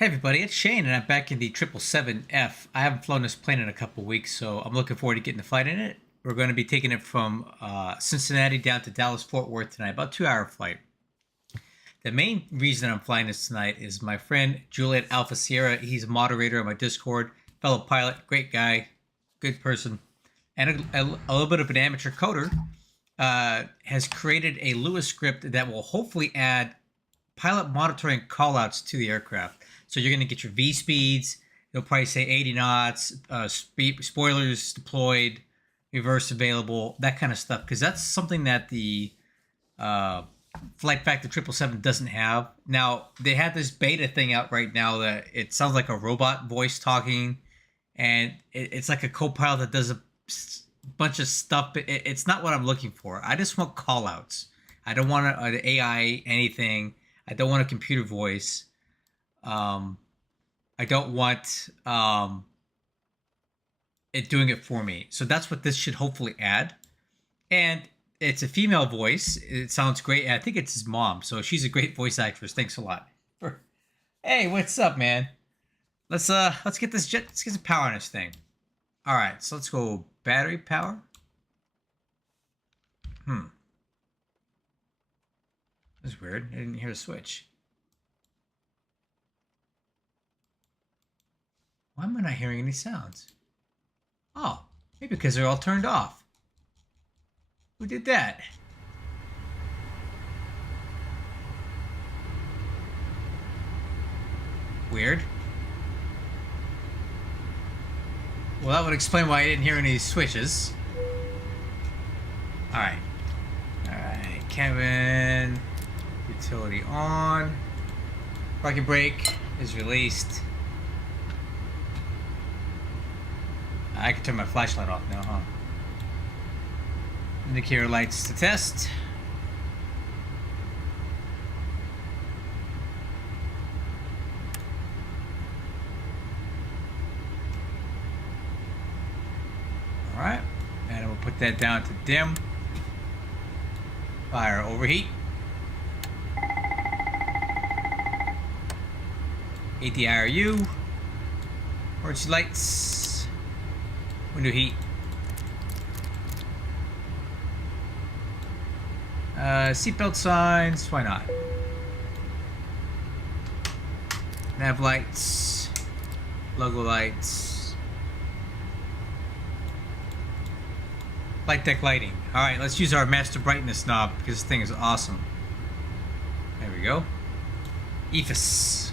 Hey everybody, it's Shane and I'm back in the 777F. I haven't flown this plane in a couple weeks, so I'm looking forward to getting a flight in it. We're going to be taking it from Cincinnati down to Dallas-Fort Worth tonight, about a 2-hour flight. The main reason I'm flying this tonight is my friend Juliet Alpha Sierra. He's a moderator on my Discord, fellow pilot, great guy, good person, and a little bit of an amateur coder. Has created a Lua script that will hopefully add pilot monitoring callouts to the aircraft. So you're going to get your V speeds. It'll probably say 80 knots, spoilers deployed, reverse available, that kind of stuff. Because that's something that the Flight Factor 777 doesn't have. Now, they have this beta thing out right now that it sounds like a robot voice talking. And it's like a co-pilot that does a bunch of stuff. It's not what I'm looking for. I just want callouts. I don't want an AI anything. I don't want a computer voice. I don't want it doing it for me. So that's what this should hopefully add. And it's a female voice. It sounds great. I think it's his mom. So she's a great voice actress. Thanks a lot. Hey, what's up, man? Let's get this jet. Let's get some power on this thing. All right, so let's go battery power. That's weird. I didn't hear a switch. Why am I not hearing any sounds? Oh, maybe because they're all turned off. Who did that? Weird. Well, that would explain why I didn't hear any switches. Alright. Alright, cabin. Utility on. Parking brake is released. I can turn my flashlight off now, huh? Indicator lights to test. Alright, and we'll put that down to dim. Fire overheat. ADIRU. Emergency lights. Window heat. Seatbelt signs. Why not? Nav lights. Logo lights. Flight deck lighting. Alright, let's use our master brightness knob because this thing is awesome. There we go. EFIS.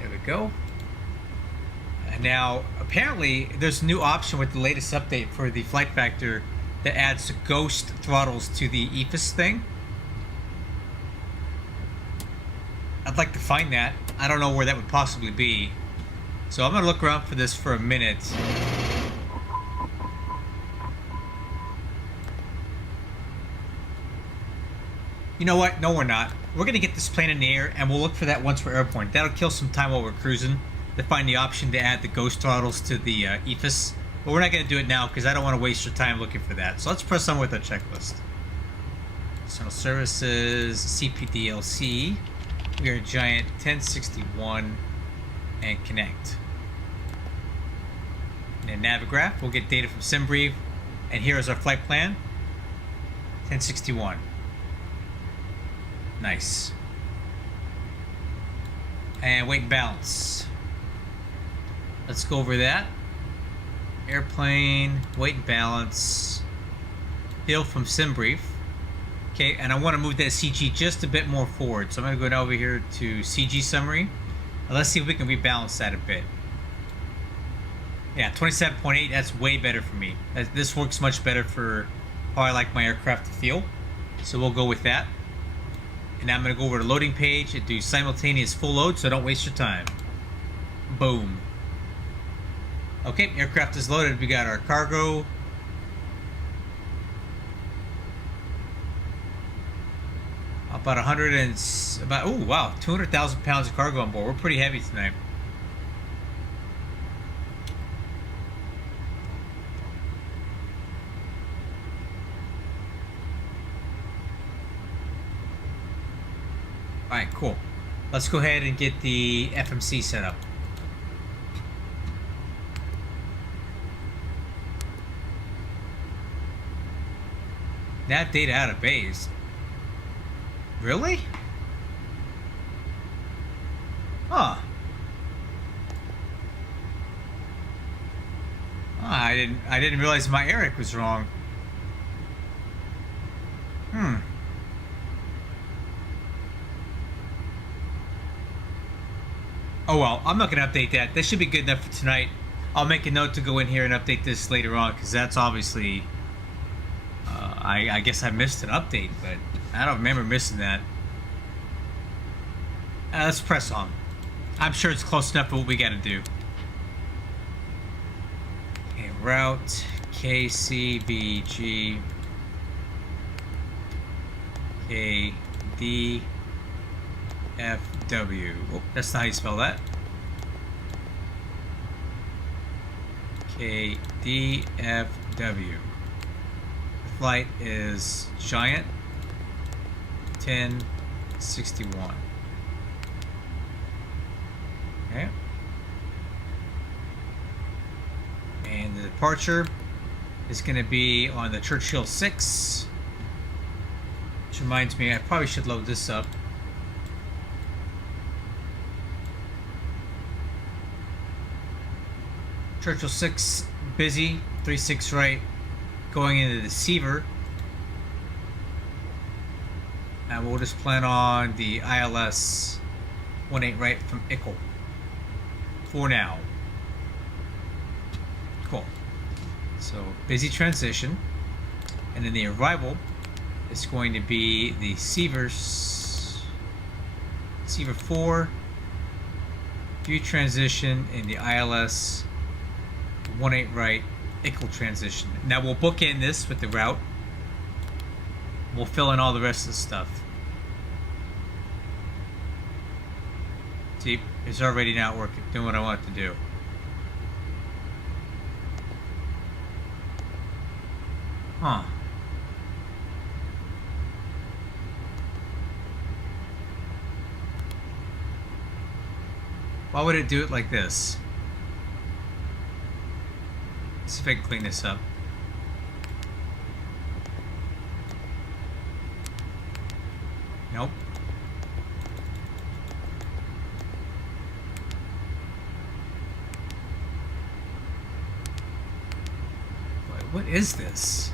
There we go. And now, apparently, there's a new option with the latest update for the Flight Factor that adds ghost throttles to the EFIS thing. I'd like to find that. I don't know where that would possibly be. So I'm going to look around for this for a minute. You know what? No, we're not. We're going to get this plane in the air, and we'll look for that once we're airborne. That'll kill some time while we're cruising to find the option to add the ghost throttles to the EFIS. But we're not going to do it now because I don't want to waste your time looking for that. So let's press on with our checklist. External services, CPDLC. We are Giant 1061 and connect. And then Navigraph. We'll get data from SimBrief. And here is our flight plan. 1061. Nice. And weight and balance. Let's go over that. Airplane, weight and balance. Hill from SimBrief. Okay, and I want to move that CG just a bit more forward. So I'm going to go over here to CG summary. And let's see if we can rebalance that a bit. Yeah, 27.8, that's way better for me. This works much better for how I like my aircraft to feel. So we'll go with that. And now I'm going to go over to loading page and do simultaneous full load so don't waste your time. Boom. Okay, aircraft is loaded. We got our cargo. About 100 and about, oh wow, 200,000 pounds of cargo on board. We're pretty heavy tonight. All right, cool. Let's go ahead and get the FMC set up. Nav data out of base. Really? Huh. Oh, I didn't realize my Eric was wrong. Oh well, I'm not gonna update that. That should be good enough for tonight. I'll make a note to go in here and update this later on, because that's obviously I guess I missed an update, but I don't remember missing that. Let's press on. I'm sure it's close enough for what we gotta do. Okay, route KCVG KDFW. Oh, that's not how you spell that. KDFW. Flight is Giant 1061. Okay. And the departure is going to be on the Churchill 6. Which reminds me, I probably should load this up. Churchill 6, busy, 36 right, going into the Seaver. And we'll just plan on the ILS 18 right from Ickle for now. Cool. So, busy transition. And then the arrival is going to be the Seaver 4, view transition in the ILS 18 right, Ickle transition. Now we'll bookend this with the route. We'll fill in all the rest of the stuff. See, it's already not working, doing what I want it to do. Huh. Why would it do it like this? Let's see if I can clean this up. Nope. What is this?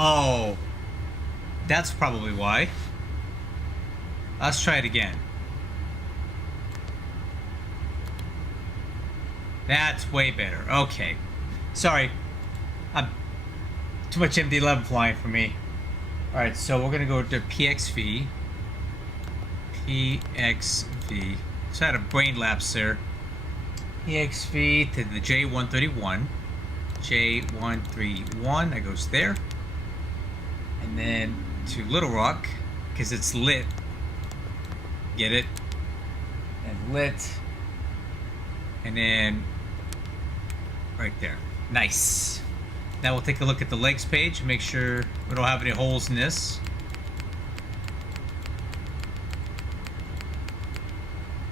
Oh, that's probably why. Let's try it again. That's way better. Okay. Sorry. Too much MD11 flying for me. Alright, so we're going to go to PXV. PXV. So I had a brain lapse there. PXV to the J131. J131. That goes there. And then to Little Rock, because it's lit. Get it? And lit. And then right there. Nice. Now we'll take a look at the legs page and make sure we don't have any holes in this.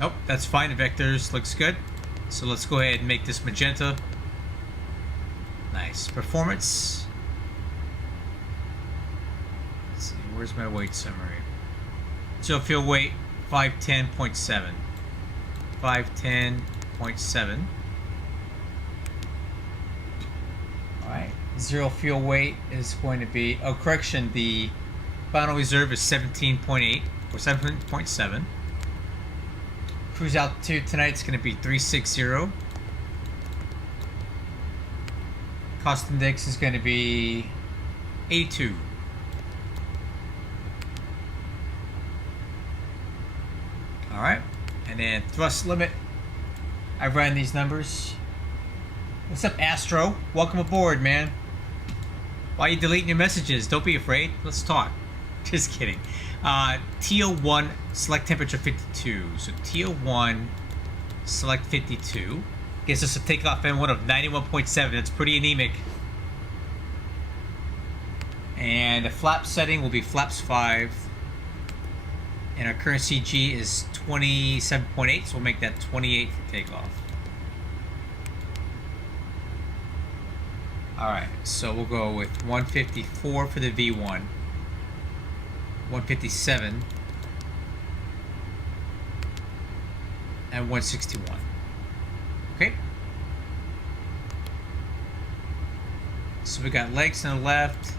Nope, that's fine. The vectors looks good. So let's go ahead and make this magenta. Nice. Performance. Let's see, where's my weight summary? So fuel weight 510.7. 510.7. Alright. Zero fuel weight is going to be, oh correction, the final reserve is 17.8 or 7.7. Cruise altitude tonight is going to be 360. Cost index is going to be 82. Alright, and then thrust limit. I ran these numbers. What's up, Astro? Welcome aboard, man. Why are you deleting your messages? Don't be afraid. Let's talk. Just kidding. TL1, select temperature 52. So TL1, select 52. Gives us a takeoff M1 of 91.7. That's pretty anemic. And the flap setting will be flaps 5. And our current CG is 27.8, so we'll make that 28 for takeoff. Alright, so we'll go with 154 for the V1, 157, and 161. Okay. So we got legs on the left,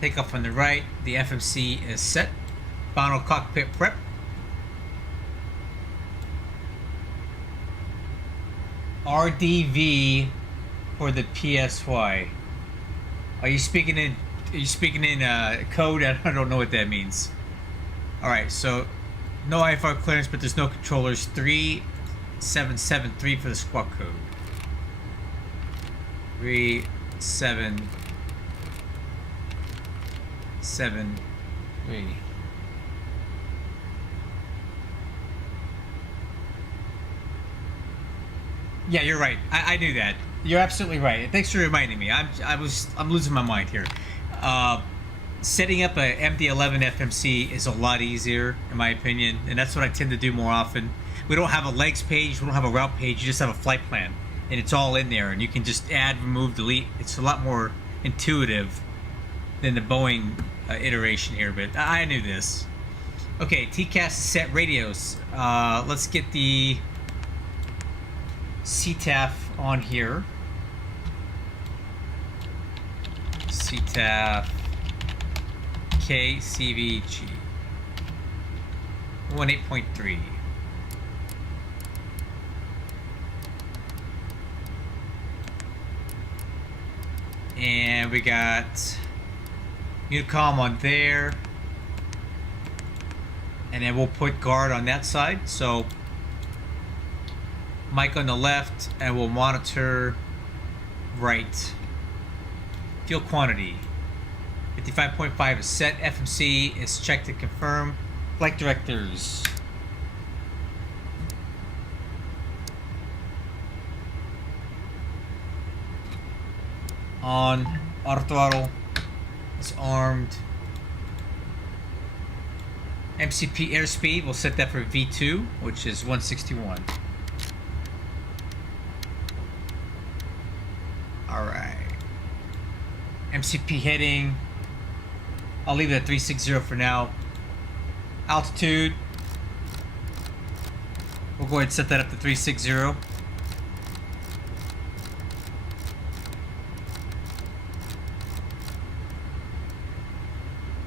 takeoff on the right, the FMC is set. Final cockpit prep. RDV for the PSY. Are you speaking in code? I don't know what that means. All right, so no IFR clearance, but there's no controllers. 3773 for the squawk code. 3773. Yeah, you're right. I knew that. You're absolutely right. Thanks for reminding me. I'm losing my mind here. Setting up a MD11 FMC is a lot easier, in my opinion, and that's what I tend to do more often. We don't have a legs page, we don't have a route page. You just have a flight plan, and it's all in there, and you can just add, remove, delete. It's a lot more intuitive than the Boeing iteration here, but I knew this. Okay, TCAS set radios. Let's get the CTAF on here. CTAF K CVG 18.3. And we got Unicom on there, and then we'll put guard on that side. So mic on the left, and we'll monitor right. Fuel quantity 55.5 is set. FMC is checked to confirm. Flight directors. On. Auto throttle is armed. MCP airspeed, we'll set that for V2, which is 161. Alright. MCP heading, I'll leave it at 360 for now. Altitude, we'll go ahead and set that up to 360.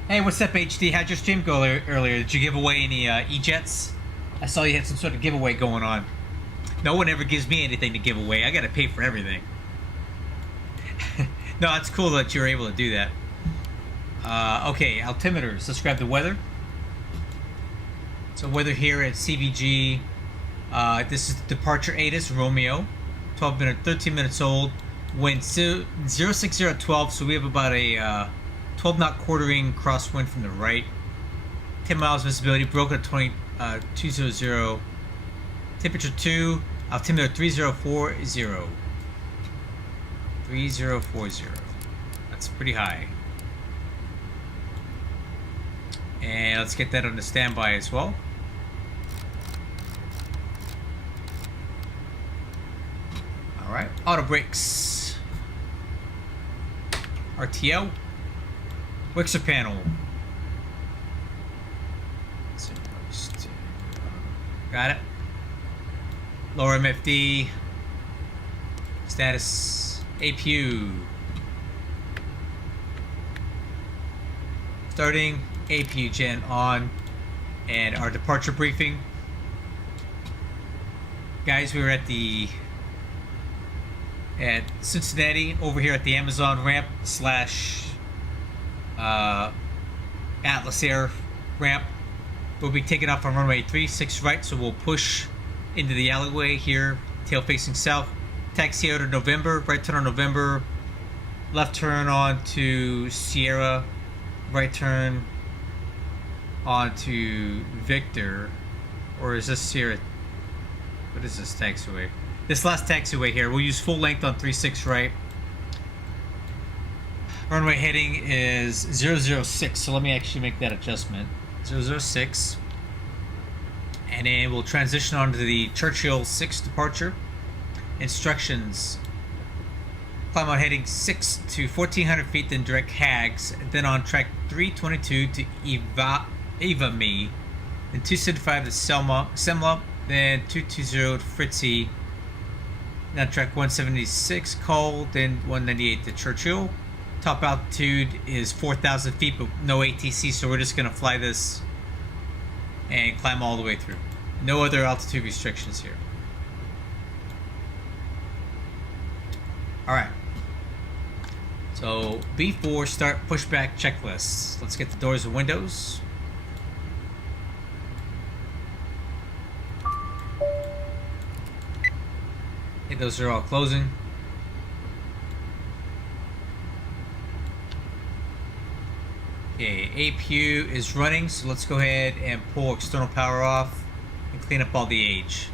Hey, what's up, HD? How'd your stream go earlier? Did you give away any E-Jets? I saw you had some sort of giveaway going on. No one ever gives me anything to give away. I gotta pay for everything. No, it's cool that you're able to do that. Okay, altimeters. Let's grab the weather. So weather here at CVG. This is departure ATIS Romeo. 13 minutes old. Wind 060 at 12, so we have about a 12 knot quartering crosswind from the right. 10 miles visibility, broken at 200. Temperature 2, altimeter 3040. 3040. That's pretty high. And let's get that on the standby as well. Alright, auto brakes. RTO. Wixer panel. Got it. Lower MFD. Status APU. Starting APU gen on. And our departure briefing. Guys, we were at Cincinnati, over here at the Amazon ramp slash Atlas Air ramp. We'll be taking off on runway 36 right, so we'll push into the alleyway here, tail facing south. Taxi out of November, right turn on November, left turn on to Sierra, right turn onto Victor, or is this Sierra? What is this taxiway? This last taxiway here, we'll use full length on 36 right. Runway heading is 006, so let me actually make that adjustment. 006. And then we'll transition onto the Churchill 6 departure. Instructions. Climb on heading 6 to 1400 feet, then direct Hags, then on track 322 to Evame, then 275 to Semla, then 220 to Fritzy, then track 176 Cole, then 198 to Churchill. Top altitude is 4,000 feet, but no ATC, so we're just going to fly this and climb all the way through. No other altitude restrictions here. Alright. So, B4, start pushback checklists. Let's get the doors and windows. Okay, those are all closing. Okay, APU is running, so let's go ahead and pull external power off and clean up all the age.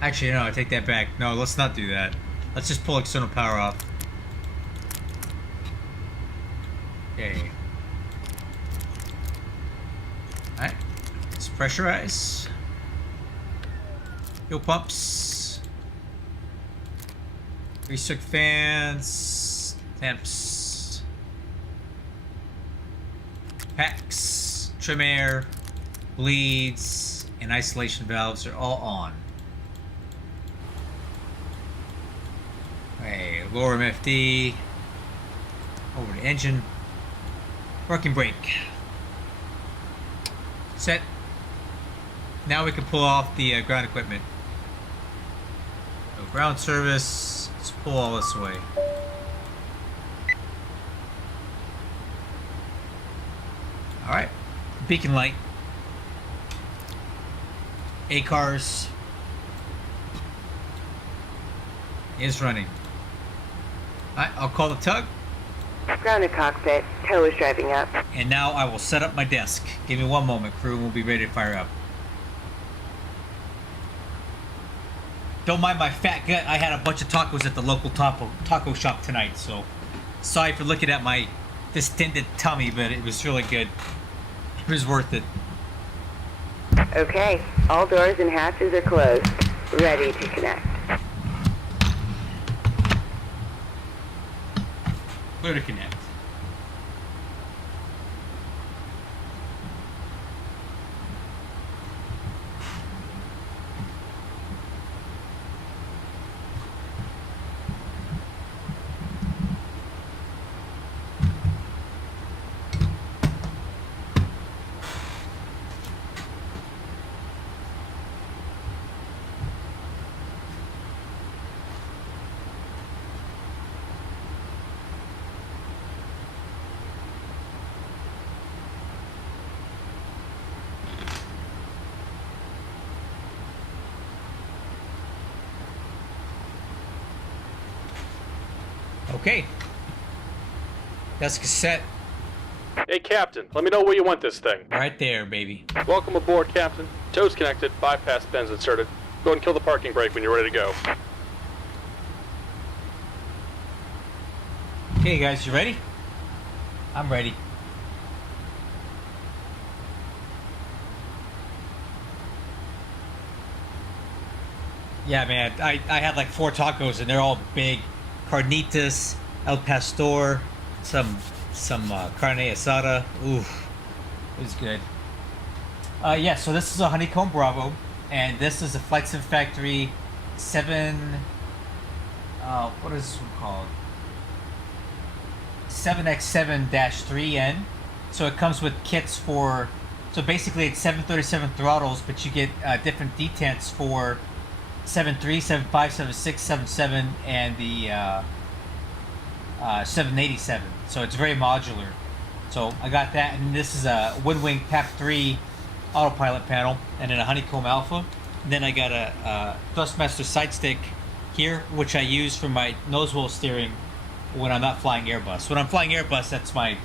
Actually, no, I take that back. No, let's not do that. Let's just pull external power off. Okay. Alright, let's pressurize. Fuel pumps. Restrict fans. Temps. Packs. Trim air. Bleeds. And isolation valves are all on. Okay, lower MFD. Over to engine. Working brake. Set. Now we can pull off the ground equipment. So ground service. Let's pull all this away. Alright. Beacon light. ACARS is running. Alright, I'll call the tug. Grounded cockpit. Tow is driving up. And now I will set up my desk. Give me one moment, crew, and we'll be ready to fire up. Don't mind my fat gut. I had a bunch of tacos at the local taco shop tonight, so sorry for looking at my distended tummy, but it was really good. It was worth it. Okay, all doors and hatches are closed. Ready to connect. Clear to connect. Okay. Desk is set. Hey, Captain, let me know where you want this thing. Right there, baby. Welcome aboard, Captain. Tow's connected, bypass bends inserted. Go ahead and kill the parking brake when you're ready to go. Okay, guys, you ready? I'm ready. Yeah, man, I had like 4 tacos and they're all big. Carnitas, El Pastor, some carne asada. Ooh, it was good. Yeah, so this is a Honeycomb Bravo, and this is a Flight Sim Factory 7. What is this one called? 7X7-3N. So it comes with kits for, so basically it's 737 throttles, but you get different detents for 7.3, 7.5, 7.6, 7.7, and the 787. So it's very modular. So I got that, and this is a Woodwing PAP3 autopilot panel, and then a Honeycomb Alpha. And then I got a Thrustmaster side stick here, which I use for my nose wheel steering when I'm not flying Airbus. When I'm flying Airbus, that's my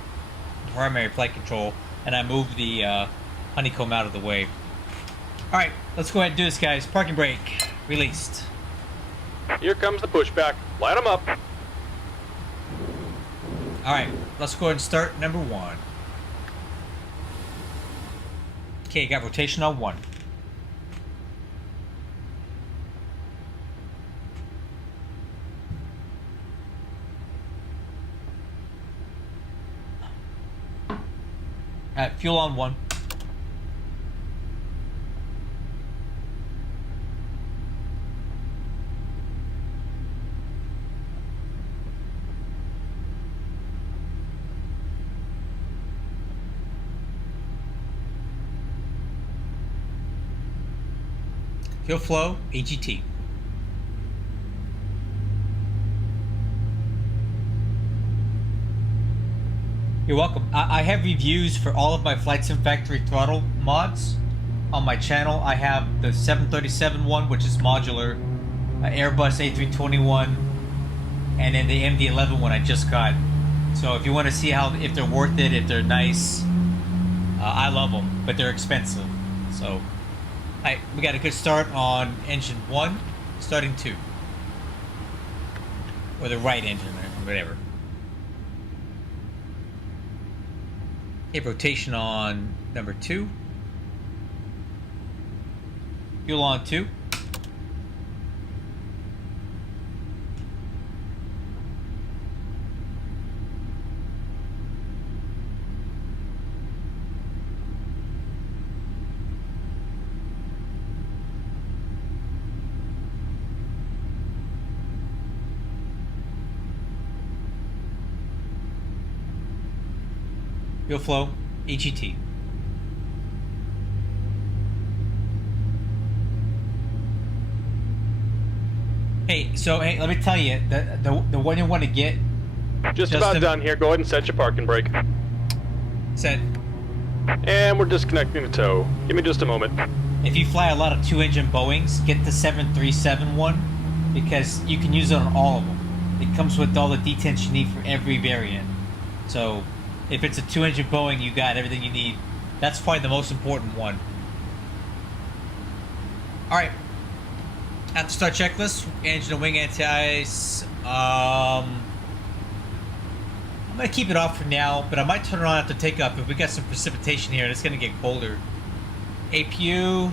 primary flight control, and I move the Honeycomb out of the way. Alright, let's go ahead and do this, guys. Parking brake released. Here comes the pushback. Light them up. Alright, let's go ahead and start number 1. Okay, got rotation on 1. Alright, fuel on 1. Fuel flow, AGT. You're welcome. I have reviews for all of my Flight Sim Factory throttle mods on my channel. I have the 737 one, which is modular, Airbus A321, and then the MD-11 one I just got. So if you want to see if they're worth it, if they're nice, I love them, but they're expensive. So, alright, we got a good start on engine 1, starting 2. Or the right engine, or whatever. Okay, rotation on number 2. Fuel on 2. Fuel flow, EGT. Hey, let me tell you, the one you want to get. Just about done here. Go ahead and set your parking brake. Set. And we're disconnecting the tow. Give me just a moment. If you fly a lot of 2-engine Boeings, get the 737 one, because you can use it on all of them. It comes with all the detents you need for every variant. So, if it's a 2-engine Boeing, you got everything you need. That's probably the most important one. Alright. At the start checklist, engine and wing anti-ice. I'm going to keep it off for now, but I might turn it on after takeoff if we got some precipitation here and it's going to get colder. APU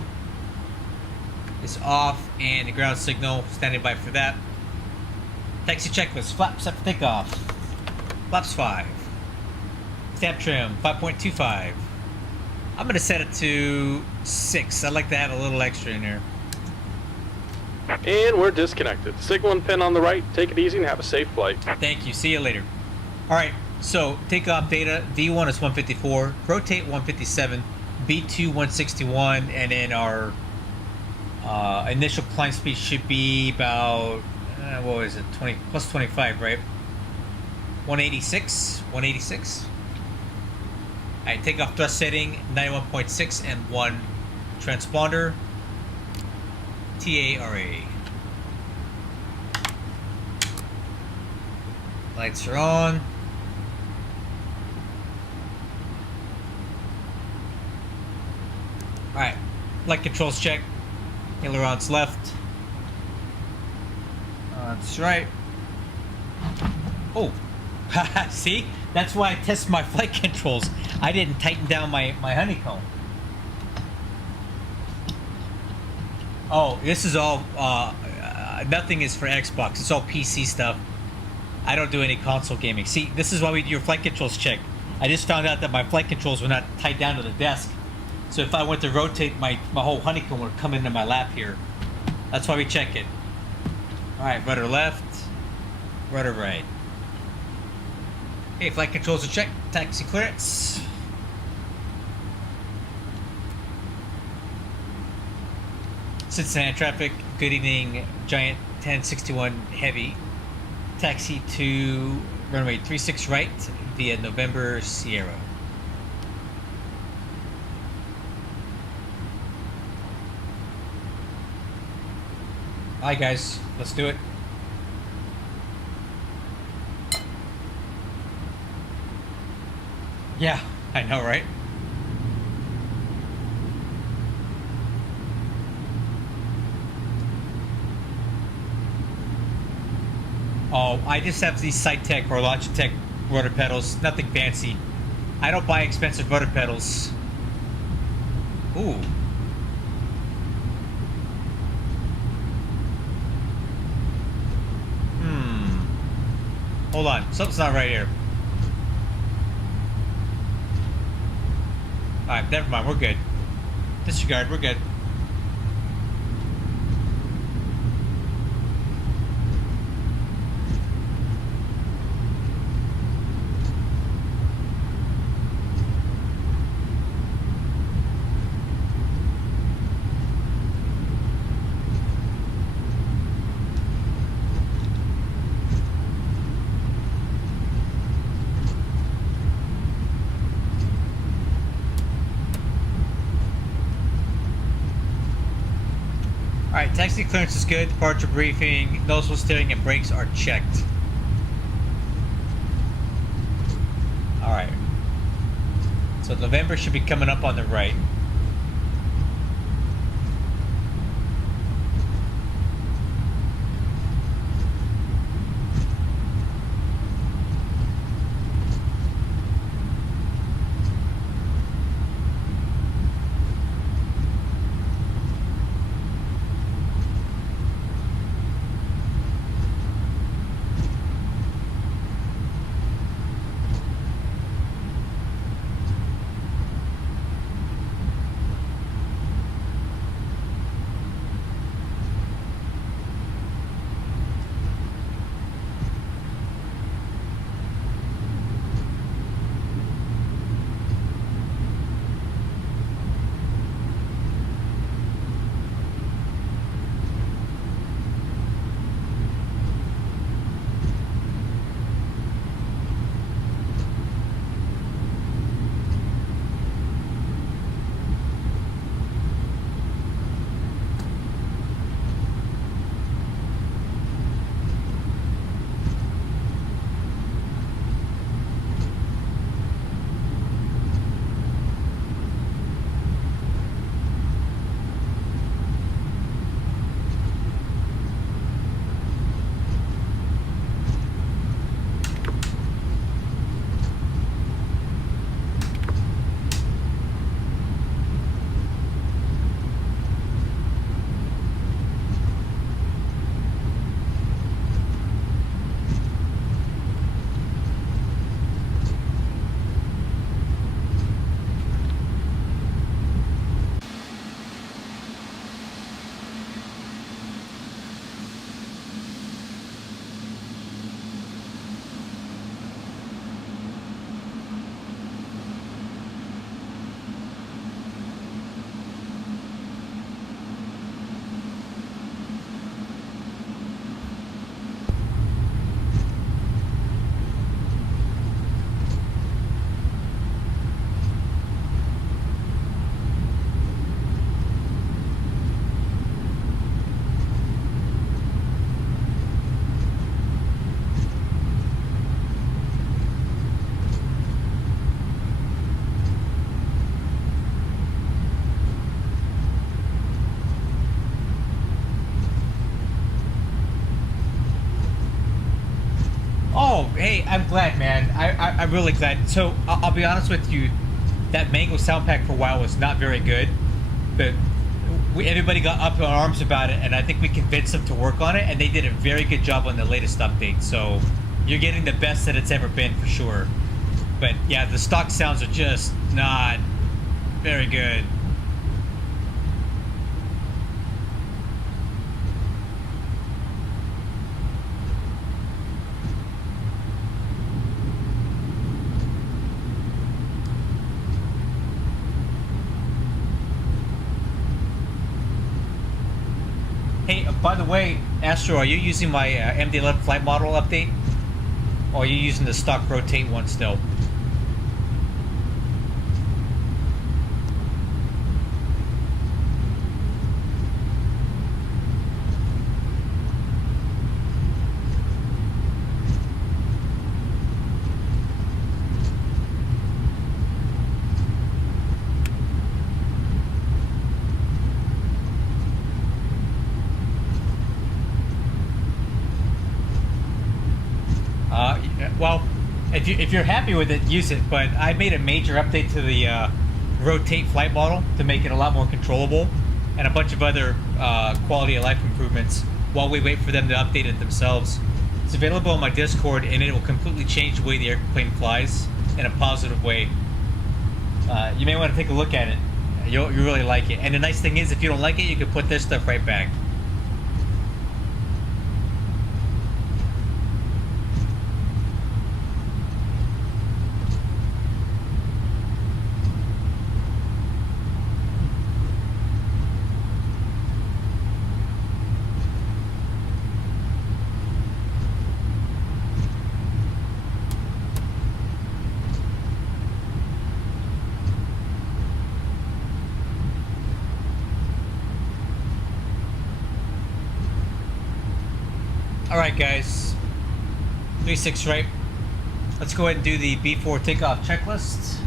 is off, and the ground signal standing by for that. Taxi checklist, flaps set for takeoff. Flaps 5. Stab trim, 5.25. I'm going to set it to 6. I'd like to add a little extra in there. And we're disconnected. Signal and pin on the right. Take it easy and have a safe flight. Thank you. See you later. Alright, so takeoff data. V1 is 154. Rotate 157. B2 161. And then our initial climb speed should be about, what was it? 20 plus 25, right? 186. 186. Alright, takeoff thrust setting 91.6 and 1 transponder. TARA. Lights are on. Alright, flight controls check. Ailerons left. That's right. Oh, see? That's why I test my flight controls. I didn't tighten down my honeycomb. Oh, this is all, nothing is for Xbox. It's all PC stuff. I don't do any console gaming. See, this is why we do your flight controls check. I just found out that my flight controls were not tied down to the desk. So if I went to rotate, my whole honeycomb would come into my lap here. That's why we check it. Alright, rudder left, rudder right. Okay, flight controls are checked. Taxi clearance. Cincinnati traffic. Good evening, Giant 1061 Heavy. Taxi to runway 36 right via November Sierra. Hi guys, let's do it. Yeah, I know, right? Oh, I just have these Cytec or Logitech rotor pedals. Nothing fancy. I don't buy expensive rotor pedals. Ooh. Hold on. Something's not right here. Alright, never mind. We're good. Disregard. We're good. Alright, taxi clearance is good. Departure briefing, noticeable steering and brakes are checked. Alright. So November should be coming up on the right. Oh, hey, I'm glad, man. I'm really glad. So, I'll be honest with you, that Mango sound pack for a while was not very good, but everybody got up in arms about it, and I think we convinced them to work on it, and they did a very good job on the latest update. So, you're getting the best that it's ever been, for sure. But, yeah, the stock sounds are just not very good. by the way, Astro, are you using my MD11 flight model update? Or are you using the stock rotate one still? Well, if you're happy with it, use it. But I made a major update to the rotate flight model to make it a lot more controllable, and a bunch of other quality of life improvements while we wait for them to update it themselves. It's available on my Discord, and it will completely change the way the airplane flies in a positive way. You may want to take a look at it. You'll really like it. And the nice thing is, if you don't like it, you can put this stuff right back. Alright guys, 3-6 right. Let's go ahead and do the B4 takeoff checklist.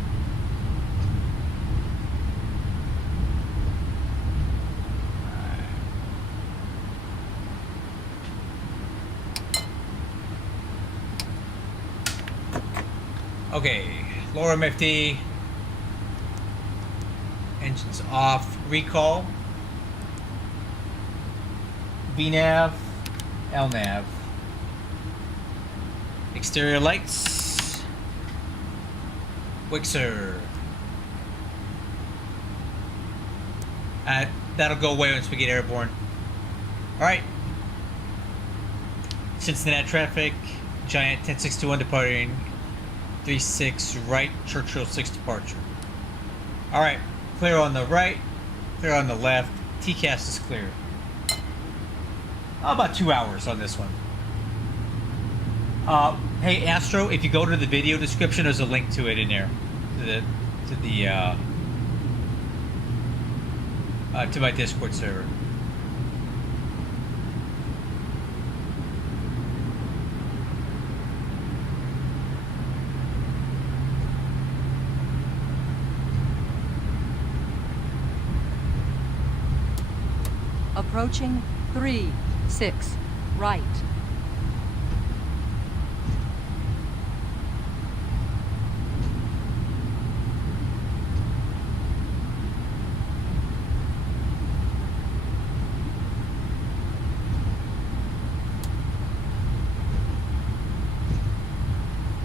Okay, lower MFD, engines off, recall, VNAV, LNAV, exterior lights, Wixer. That'll go away once we get airborne. Alright. Cincinnati traffic, Giant 1061 departing, 36 right, Churchill 6 departure. Alright, clear on the right, clear on the left, TCAS is clear. About 2 hours on this one. Hey Astro, if you go to the video description, there's a link to it in there, to my Discord server. Approaching 3-6 right.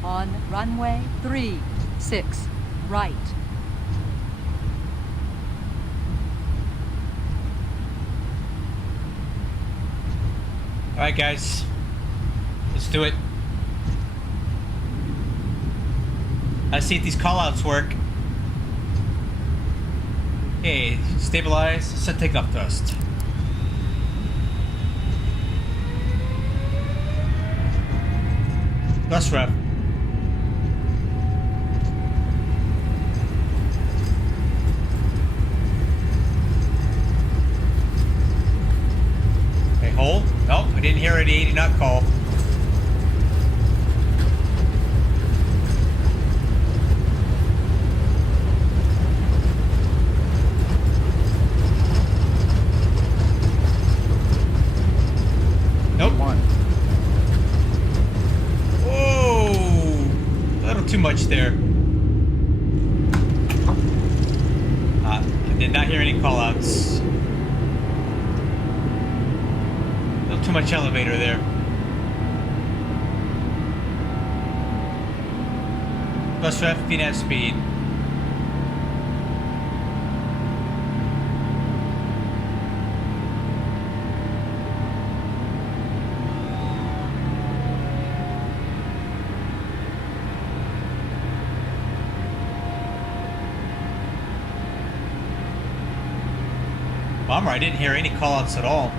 On runway 36 right. Alright guys, let's do it. Let's see if these callouts work. Okay, stabilize, set takeoff thrust. Thrust ref. Okay, hold. Nope, I didn't hear any 80 knot call. Nope. Whoa! A little too much there. I did not hear any callouts. A little too much elevator there. Bus ref, VNAV speed. Bummer, I didn't hear any callouts at all.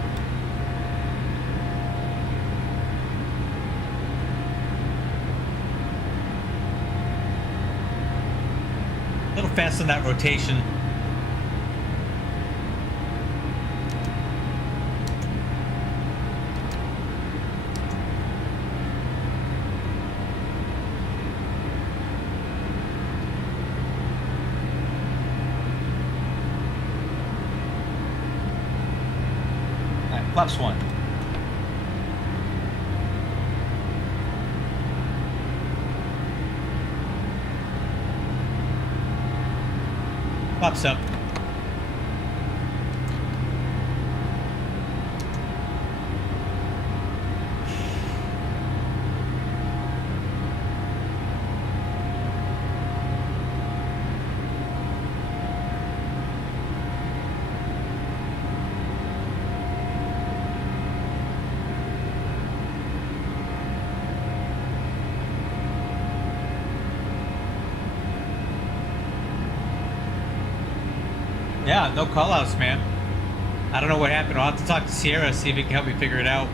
little fast on that rotation. Flaps 1. Flaps up. Yeah, no callouts, man. I don't know what happened. I'll have to talk to Sierra, see if he can help me figure it out.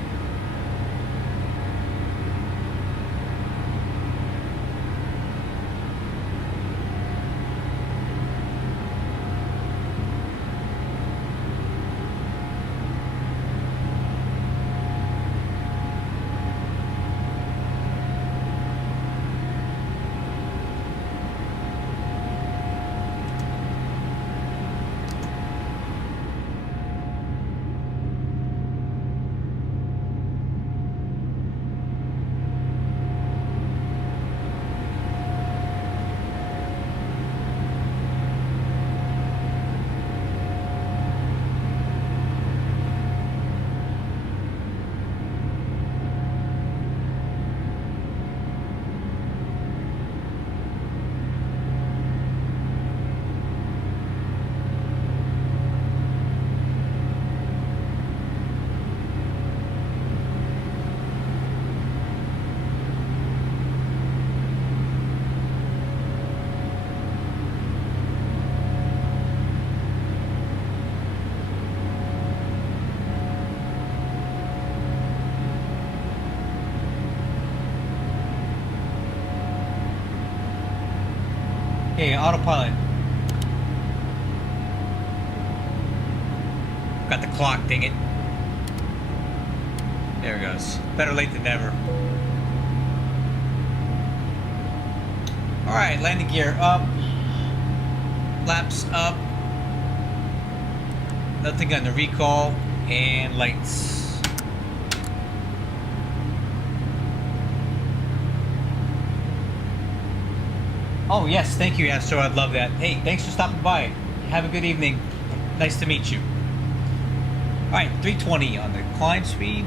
Okay, autopilot. Got the clock, dang it. There it goes. Better late than never. Alright, landing gear up. Flaps up. Nothing on the recall. And lights. Oh yes, thank you, Astro. I'd love that. Hey, thanks for stopping by. Have a good evening. Nice to meet you. Alright, 320 on the climb speed.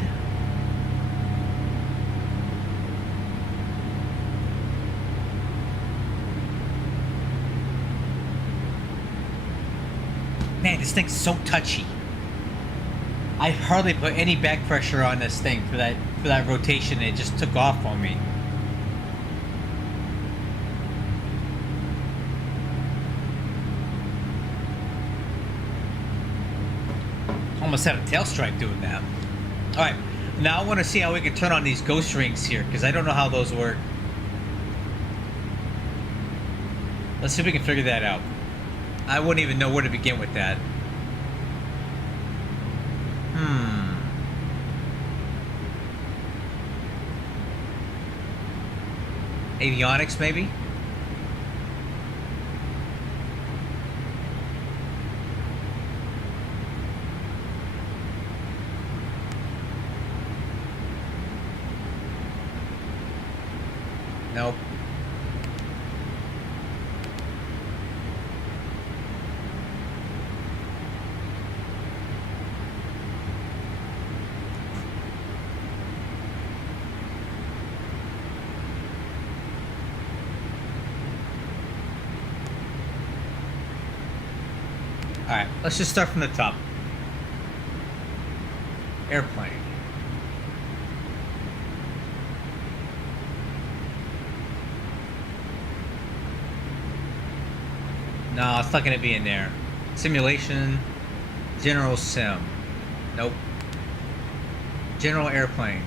Man, this thing's so touchy. I hardly put any back pressure on this thing for that rotation. It just took off on me. Almost had a tail strike doing that. Alright, now I want to see how we can turn on these ghost rings here, because I don't know how those work. Let's see if we can figure that out. I wouldn't even know where to begin with that. Avionics, maybe? Nope. Alright, let's just start from the top. Airplane. No, it's not going to be in there. Simulation. General sim. Nope. General airplane.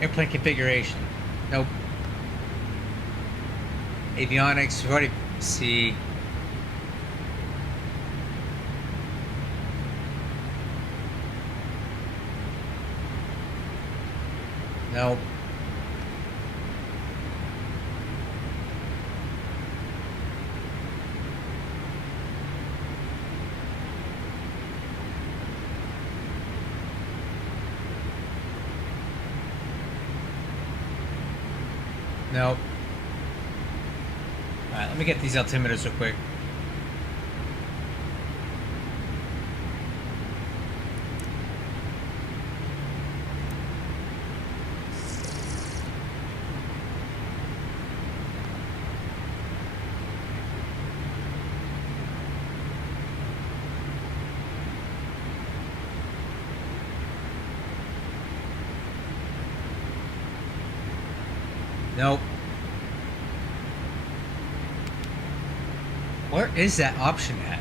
Airplane configuration. Nope. Avionics, we've already see. Nope. Nope. Alright, let me get these altimeters real quick. Nope. Where is that option at?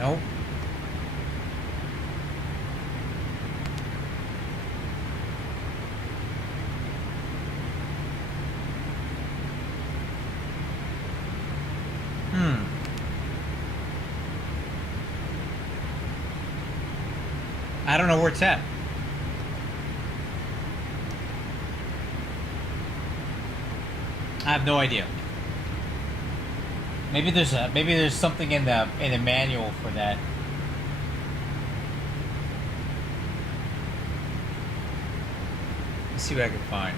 Nope. I don't know where it's at. I have no idea. Maybe there's something in the manual for that. Let's see what I can find.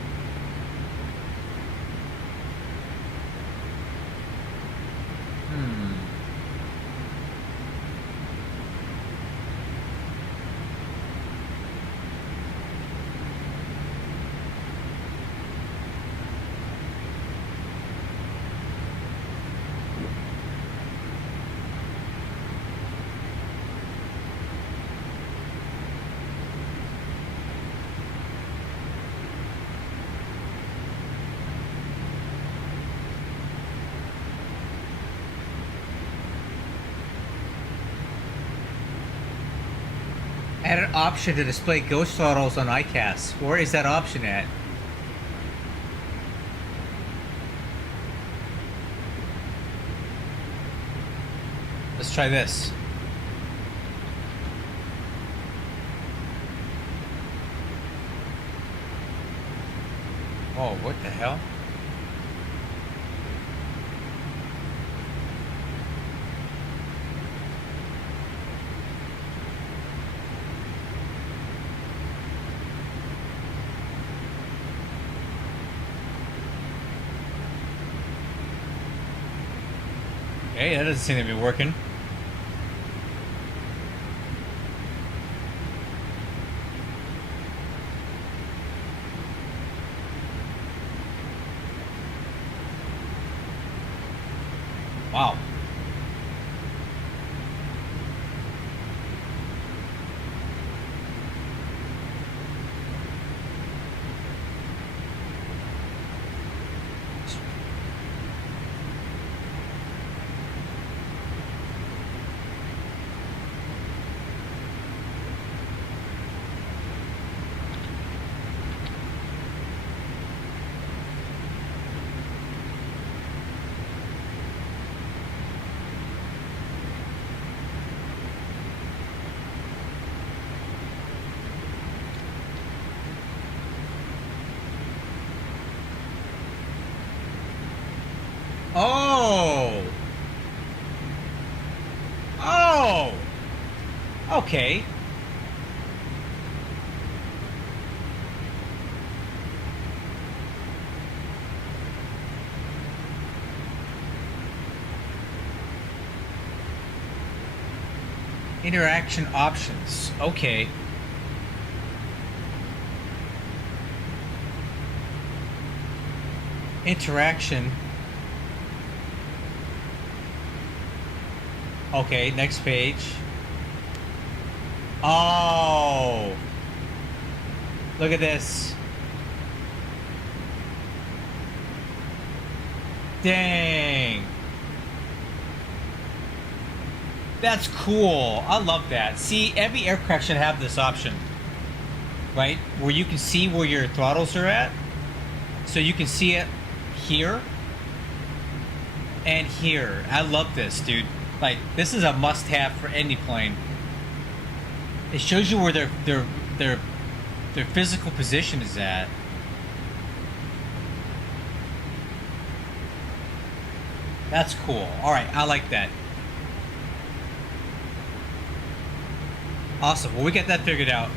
Add an option to display ghost photos on iCast. Where is that option at? Let's try this. Oh, what the hell? Okay, that doesn't seem to be working. Wow. Oh! Oh! Okay. Interaction options. Okay. Interaction. Okay, next page. Oh! Look at this. Dang. That's cool. I love that. See, every aircraft should have this option, right? Where you can see where your throttles are at. So you can see it here and here. I love this, dude. Like, this is a must-have for any plane. It shows you where their physical position is at. That's cool. All right, I like that. Awesome. Well, we got that figured out.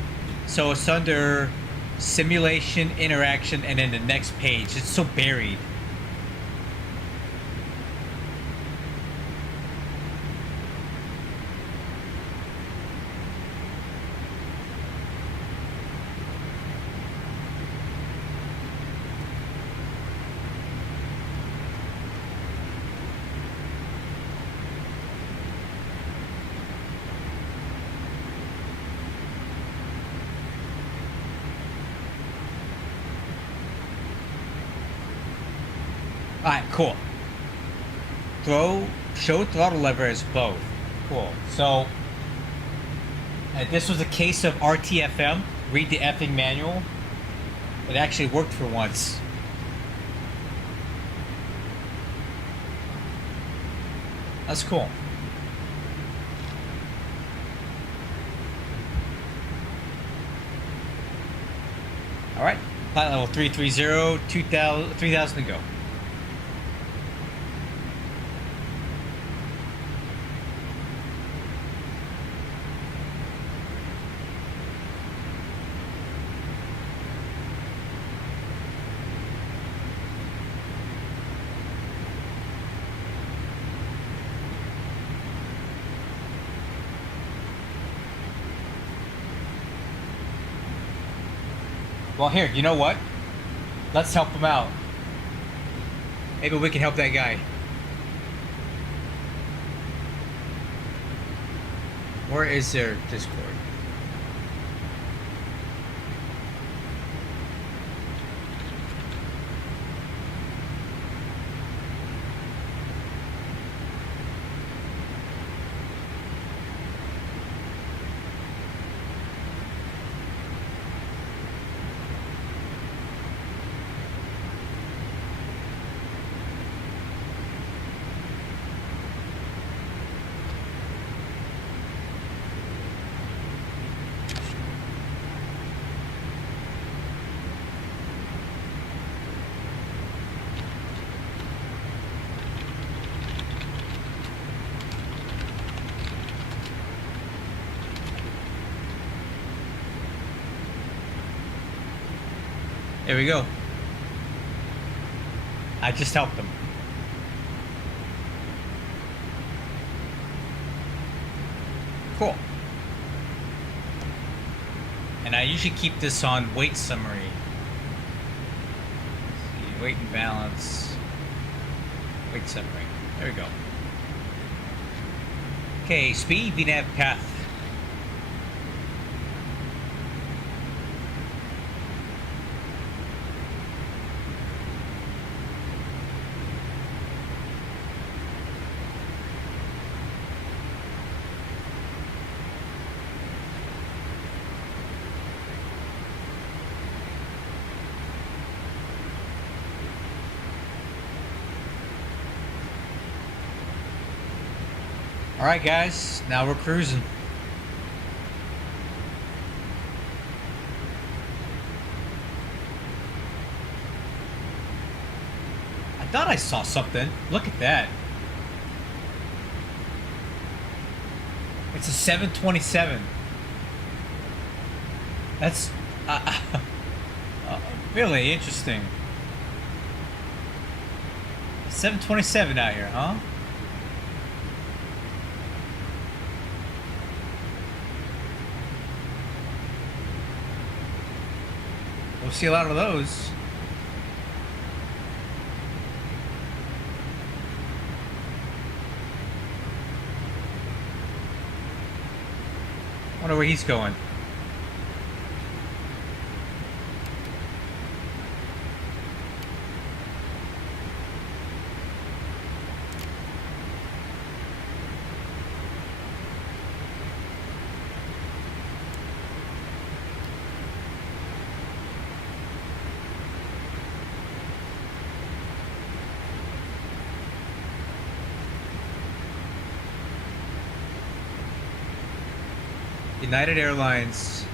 So it's under simulation, interaction, and then the next page. It's so buried. Alright, cool. Show throttle lever as both. Cool. So, this was a case of RTFM. Read the effing manual. It actually worked for once. That's cool. Alright. Pilot level 330, 3000 to go. Well, here, you know what? Let's help him out. Maybe we can help that guy. Where is their Discord? There we go. I just helped them. Cool. And I usually keep this on weight summary. Let's see, weight and balance. Weight summary. There we go. Okay, speed, VNAV, path. Alright guys, now we're cruising. I thought I saw something. Look at that. It's a 727. That's really interesting. 727 out here, huh? We'll see a lot of those. Wonder where he's going. United Airlines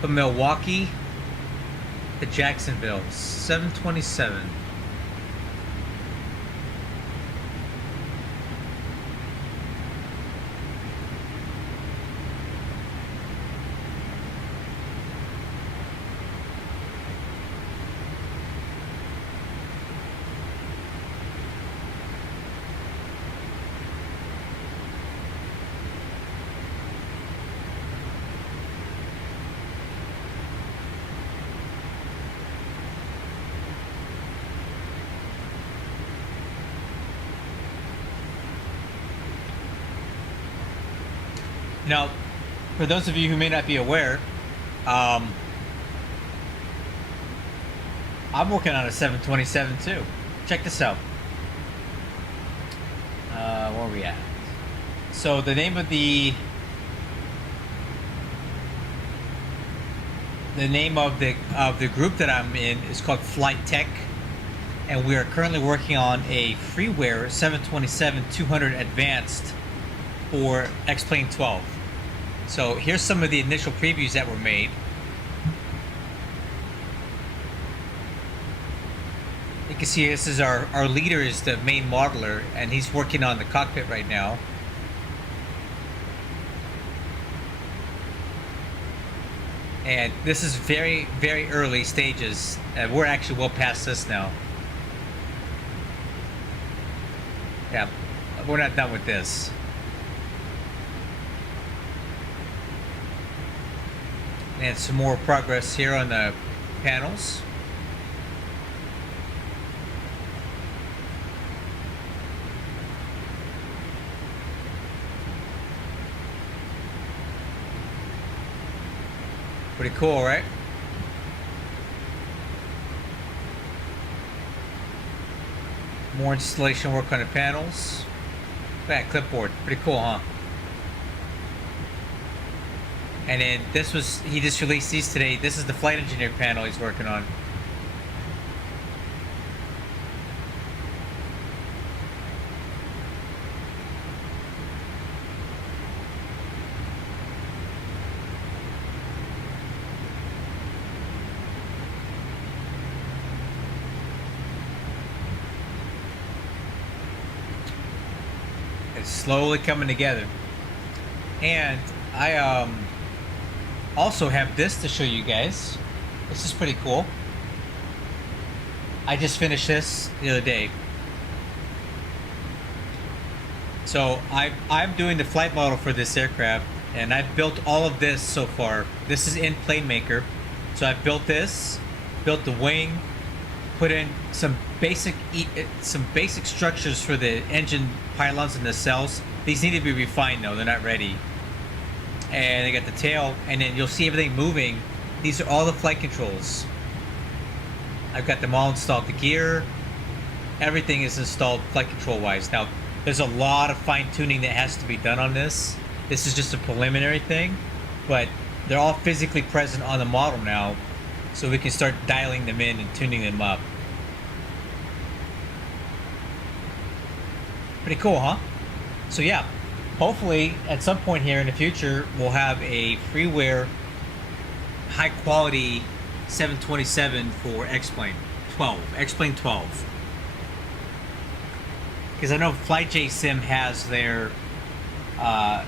from Milwaukee to Jacksonville, 727. Now, for those of you who may not be aware, I'm working on a 727 too. Check this out. Where are we at? So the name of the group that I'm in is called Flight Tech, and we are currently working on a freeware 727-200 Advanced for X-Plane 12. So here's some of the initial previews that were made. You can see this is our leader is the main modeler, and he's working on the cockpit right now. And this is very, very early stages. We're actually well past this now. Yeah, we're not done with this. And some more progress here on the panels. Pretty cool, right? More installation work on the panels. That clipboard, pretty cool, huh? And then he just released these today. This is the flight engineer panel he's working on. It's slowly coming together. And I also have this to show you guys. This is pretty cool. I just finished this the other day. So I'm doing the flight model for this aircraft, and I've built all of this so far. This is in PlaneMaker. So I've built this, built the wing, put in some basic structures for the engine pylons and the cells. These need to be refined though, they're not ready. And they got the tail, and then you'll see everything moving. These are all the flight controls. I've got them all installed. The gear, everything is installed flight control wise. Now, there's a lot of fine tuning that has to be done on this. This is just a preliminary thing, but they're all physically present on the model now, so we can start dialing them in and tuning them up. Pretty cool, huh? So yeah. Hopefully, at some point here in the future, we'll have a freeware, high-quality 727 for X-Plane 12. Because I know FlyJ Sim has their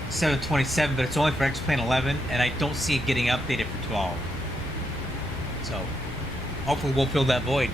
727, but it's only for X-Plane 11, and I don't see it getting updated for 12. So, hopefully we'll fill that void.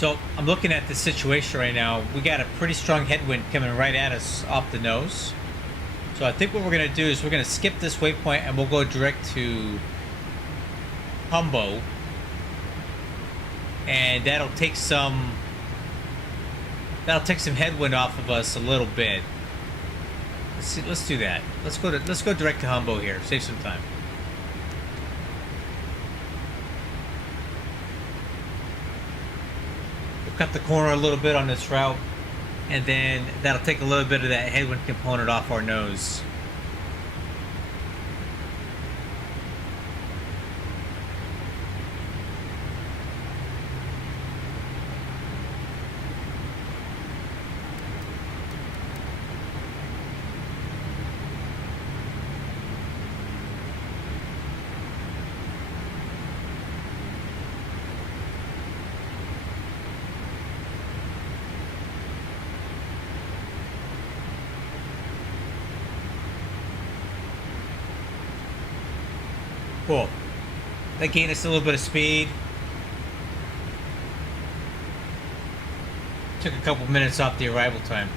So I'm looking at this situation right now. We got a pretty strong headwind coming right at us off the nose. So I think what we're going to do is we're going to skip this waypoint and we'll go direct to Humbo. And that'll take some headwind off of us a little bit. Let's do that. Let's go direct to Humbo here. Save some time. We'll cut the corner a little bit on this route, and then that'll take a little bit of that headwind component off our nose. Cool. That gained us a little bit of speed. Took a couple minutes off the arrival time.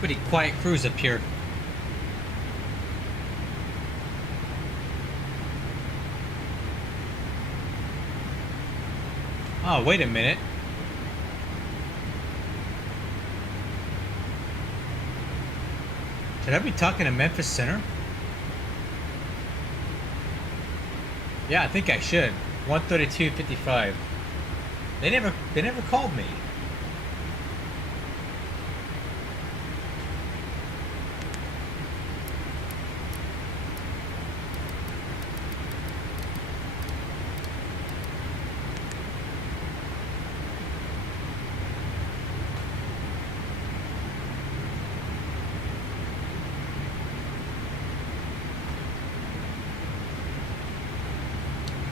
Pretty quiet cruise up here. Oh, wait a minute. Should I be talking to Memphis Center? Yeah, I think I should. 132.55. They never called me.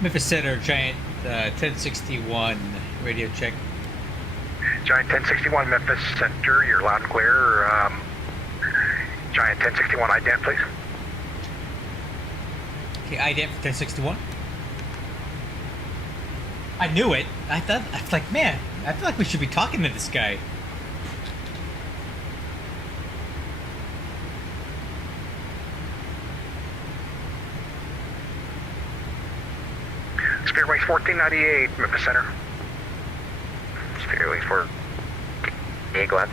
Memphis Center, Giant 1061, radio check. Giant 1061 Memphis Center, you're loud and clear. Giant 1061 ident, please. Okay, ident for 1061. I knew it. I was like, man, I feel like we should be talking to this guy. Spirit Wings 1498, Memphis Center. Spirit Wings 4. Yeah, go ahead.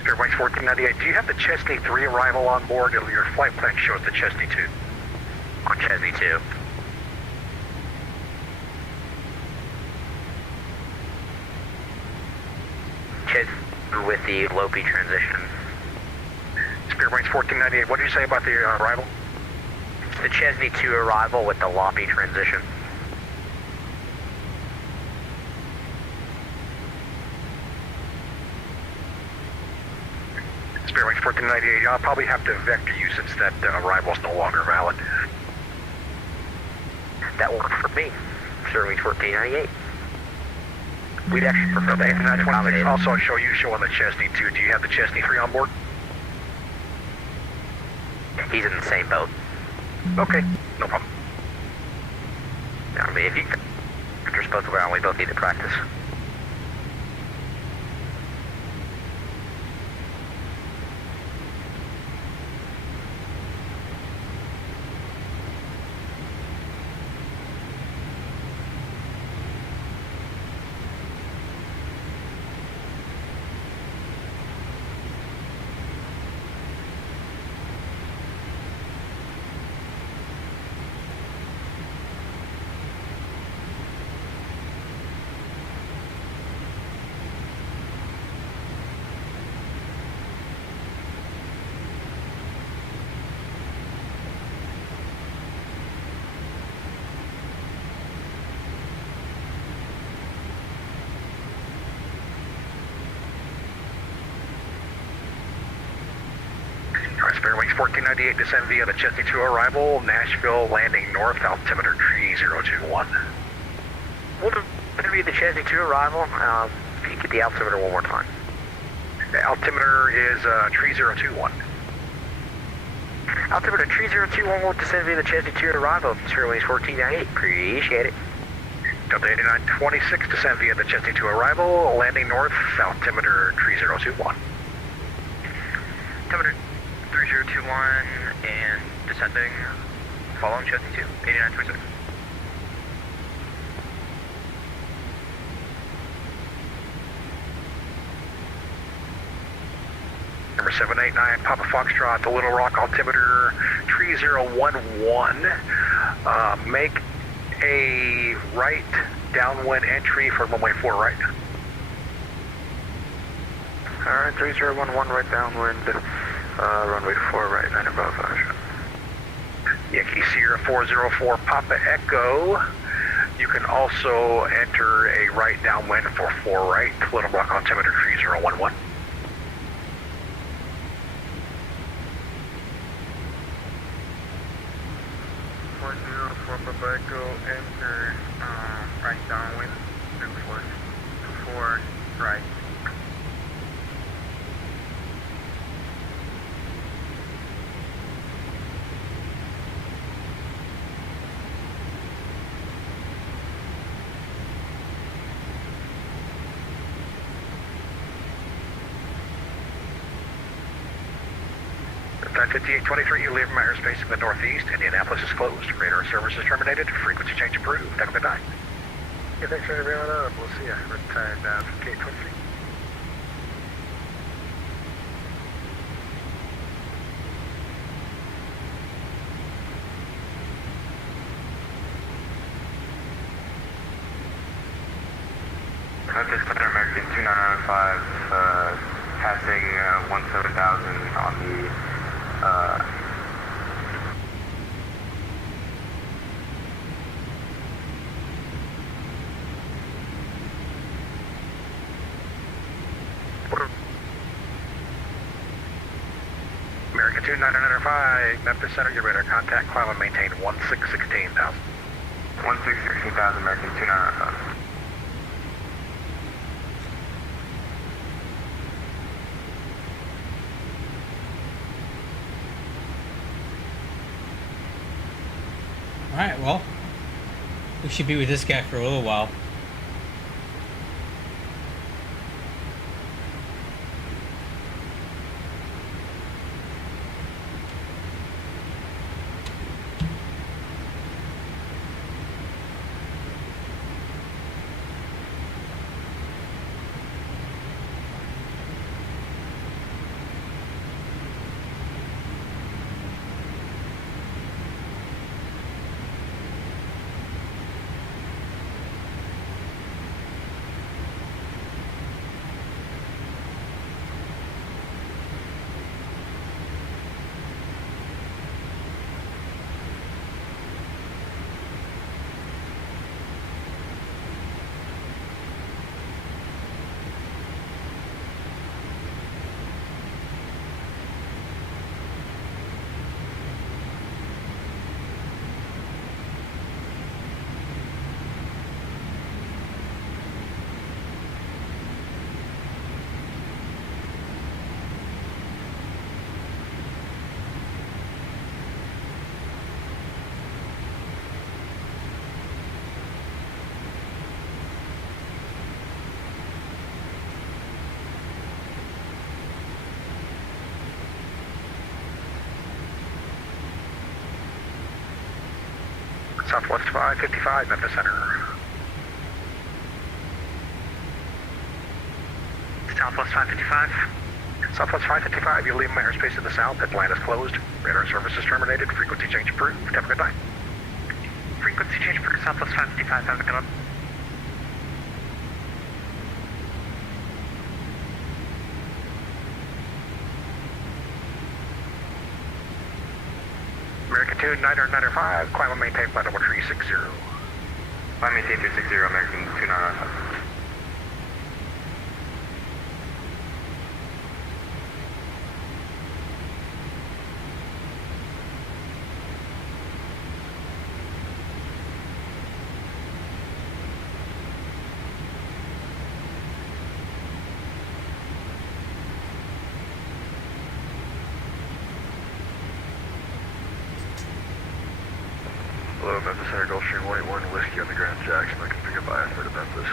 Spirit Wings 1498, do you have the Chesney 3 arrival on board? Your flight plan shows the Chesney 2. On Chesney 2. Chesney with the Lopi transition. Spirit Wings 1498, what did you say about the arrival? It's the Chesney 2 arrival with the Lopi transition. Spirit Wings 1498, I'll probably have to vector you since that arrival is no longer valid. That worked for me. Spirit Wings 1498. We'd actually prefer that. And I also show you showing the Chesney 2. Do you have the Chesney 3 on board? He's in the same boat. Okay, no problem. I mean, if you're supposed to go, we both need to practice. Spirit Wings 1498, descend via the Chesney 2 arrival, Nashville landing north, altimeter 3021. We'll do the Chesney 2 arrival. If you get the altimeter one more time. The altimeter is 3021. Altimeter 3021 will descend via the Chesney 2 arrival. Spirit Wings 1498. Appreciate it. Delta 8926, descend via the Chesney 2 arrival, landing north, altimeter 3021. Altimeter 3021 and descending, following Chesney 2, 8926. Number 789, Papa Foxtrot to Little Rock, altimeter 3011. Make a right downwind entry for runway 4 right. Alright, 3011 right downwind, runway 4 right, 9 above action. Yankee Sierra 404 Papa Echo. You can also enter a right downwind for 4 right, Little Rock, altimeter 3011. Papa Echo, enter right downwind, 4 right. 5823, you leave my airspace in the northeast. Indianapolis is closed. Radar service is terminated. Frequency change approved. Have a good night. Yeah, thanks for everyone up. We'll see ya. Return from Gate 23. Memphis Center American 2995, passing 17,000 on the American 2995, Memphis Center, your radar contact, climb and maintain 1616,000. 16,000 American 2995. Alright, well, we should be with this guy for a little while. Southwest 555, Memphis Center. Southwest 555. Southwest 555, you leave my airspace to the south. Headline is closed. Radar service is terminated. Frequency change approved. Have a good night. Frequency change approved. Southwest 555. Have a good one. American 2995, climb and maintain flight level 360. Climb maintain 360, American 2995. Hello, Memphis Center, Gulfstream 181, Whiskey on the Grand Jackson. I can pick up by for to Memphis.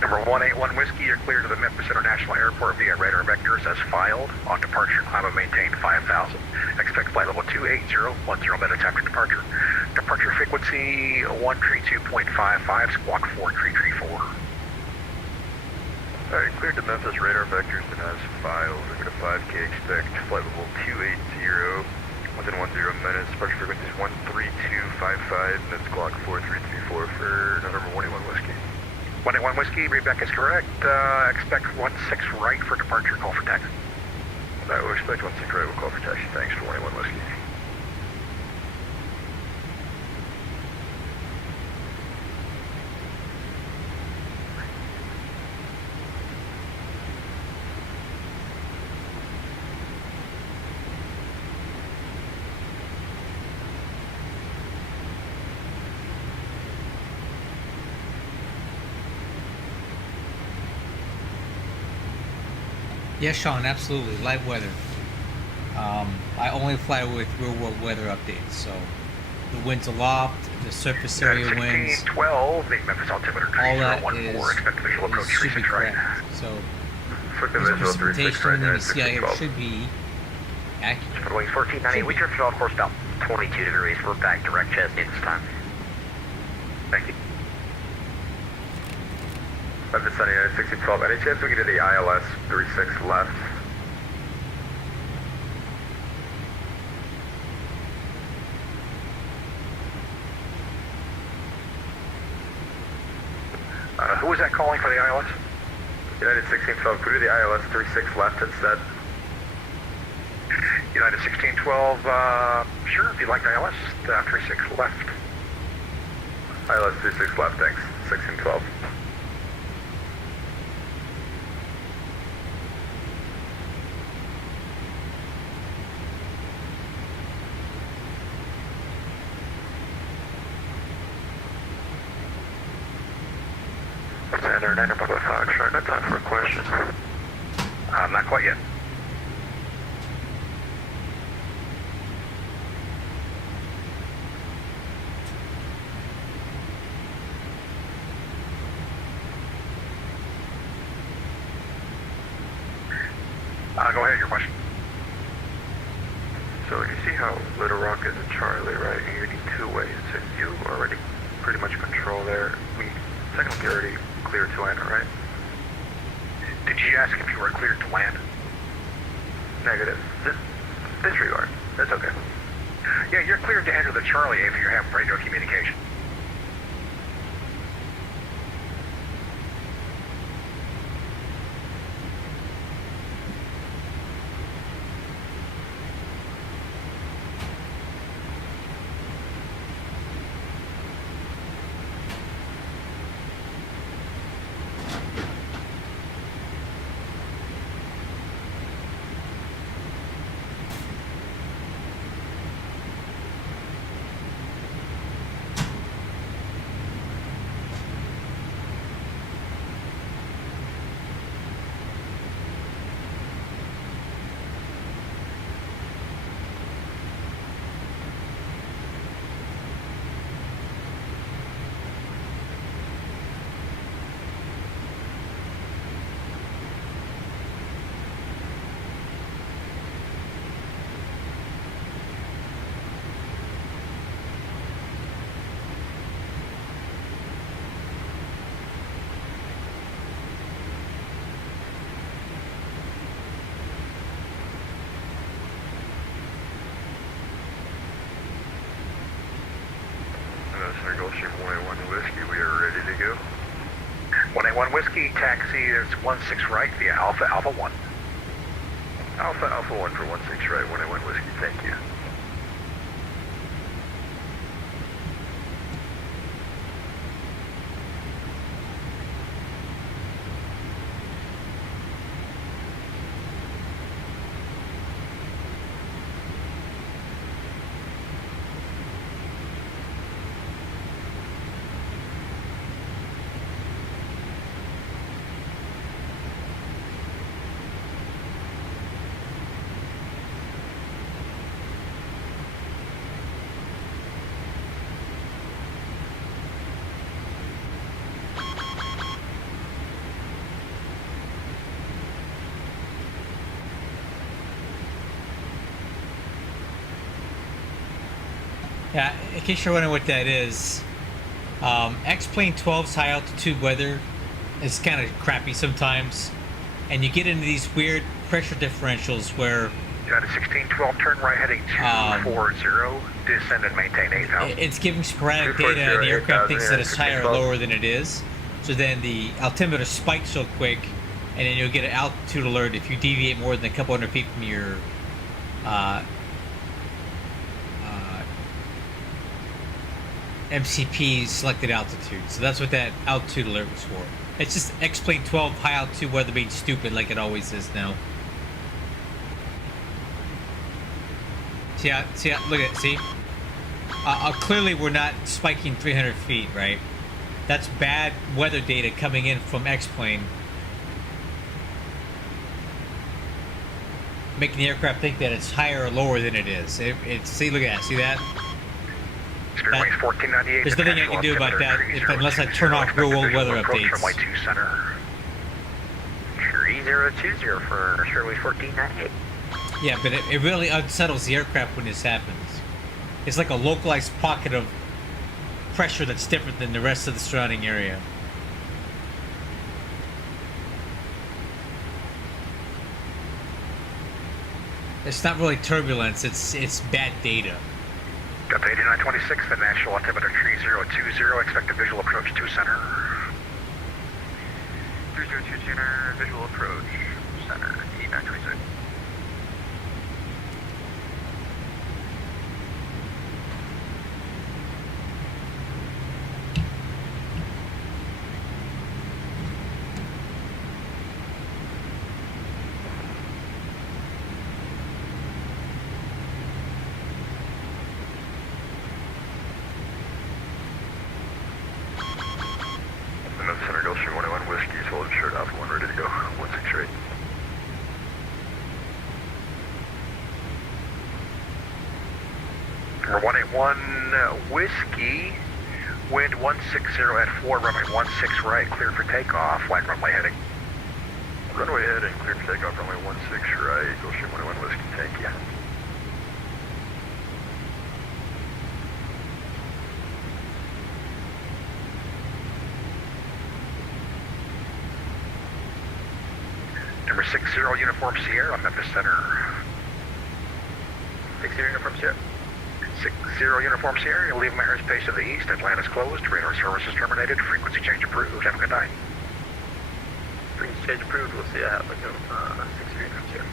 Number 181 Whiskey, you're clear to the Memphis International Airport via radar vectors as filed. On departure, climb and maintain 5,000. Expect flight level 280, 10 minutes after departure. Departure frequency 132.55, squawk 4334. Alright, cleared to Memphis, radar vectors and as filed. We're going to 5K, expect flight level 280, within 10 minutes. Departure frequency is 13255, and that's squawk 4334 for November 181 Whiskey. 181 Whiskey, readback is correct. Expect 16 right for departure, call for taxi. Alright, we'll expect 16 right, we'll call for taxi. Thanks for 181 Whiskey. Yeah, Sean, absolutely. Live weather. I only fly with real world weather updates, so the winds aloft, the surface area winds, 1612, the Memphis altimeter all that 3014, is, expect visual approach should be 36 right. correct. So Expect the this visual 36 precipitation right in there the at CIE 1612. should be accurate. For wings 1490, we drifted off course about 22 degrees. We're back direct chest this time. Thank you. Memphis Sunny 1612. Any chance we can do the ILS 36 left? Who was that calling for the ILS? United 1612, could we do the ILS 36 left instead? United 1612, sure, if you'd like the ILS 36 left. ILS 36 left, thanks. 1612. Center 9 Papa Foxtrot, no time for a question. Not quite yet. Go ahead, your question. So you see how Little Rock is in Charlie, right? You need two ways, and you already pretty much control there. We technically already cleared to enter, right? Did you ask if you were cleared to land? Negative. Disregard. That's okay. Yeah, you're cleared to enter the Charlie if you have radio communication. Gulfstream 181 Whiskey, we are ready to go. 181 Whiskey, taxi is 16 right via Alpha Alpha 1. Alpha Alpha 1 for 16 right, 181 Whiskey, thank you. Yeah, in case you're wondering what that is, X-Plane 12's high altitude weather is kind of crappy sometimes, and you get into these weird pressure differentials where United 1612, turn right heading 240, descend and maintain 8,000. it's giving sporadic data, and the aircraft thinks that it's higher or lower than it is. So then the altimeter spikes so quick, and then you'll get an altitude alert if you deviate more than a couple hundred feet from your MCP selected altitude. So that's what that altitude alert was for. It's just X-Plane 12 high altitude weather being stupid like it always is now. See, look at it, see? Clearly we're not spiking 300 feet, right? That's bad weather data coming in from X-Plane. making the aircraft think that it's higher or lower than it is. See, look at that. See that? Spirit Wings 1498. There's nothing I can do about that unless I turn off Real World Weather updates. Runway 2 center. 3020 for Spirit Wings 1498. Yeah, but it really unsettles the aircraft when this happens. It's like a localized pocket of pressure that's different than the rest of the surrounding area. It's not really turbulence, it's bad data. Delta 8926, the national altimeter 3020, expect a visual approach to center. 3020 center, visual approach, center, 8926. Center Gulfstream 101 Whiskey, hold shirt off, one ready to go, 168. Number 181 Whiskey, wind 160 at 4, runway 16 right, clear for takeoff, flight runway heading. Runway heading, cleared for takeoff, runway 16 right, Gulfstream 101 Whiskey, thank you. Number 60 Uniform Sierra, Memphis Center. 60 Uniform Sierra. 60 Uniform Sierra, you'll leave airspace to the east, Atlanta's closed, radar services terminated, frequency change approved, have a good night. Frequency change approved, we'll see you at 60 Uniform Sierra.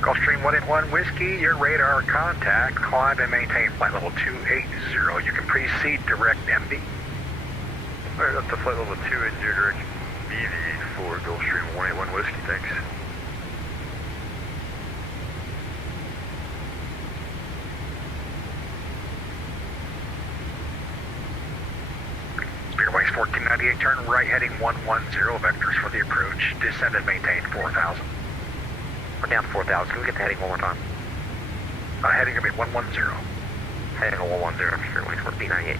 Gulfstream 181 Whiskey, your radar contact, climb and maintain flight level 280. You can proceed direct MB. Alright, up to flight level 280, direct BV for Gulfstream 181 Whiskey, thanks. Spirit Wings 1498, turn right heading 110, vectors for the approach, descend and maintain 4,000. We're down to 4,000. Can we get the heading one more time? Heading going to be 110. Heading 110, Spirit Wings 1498.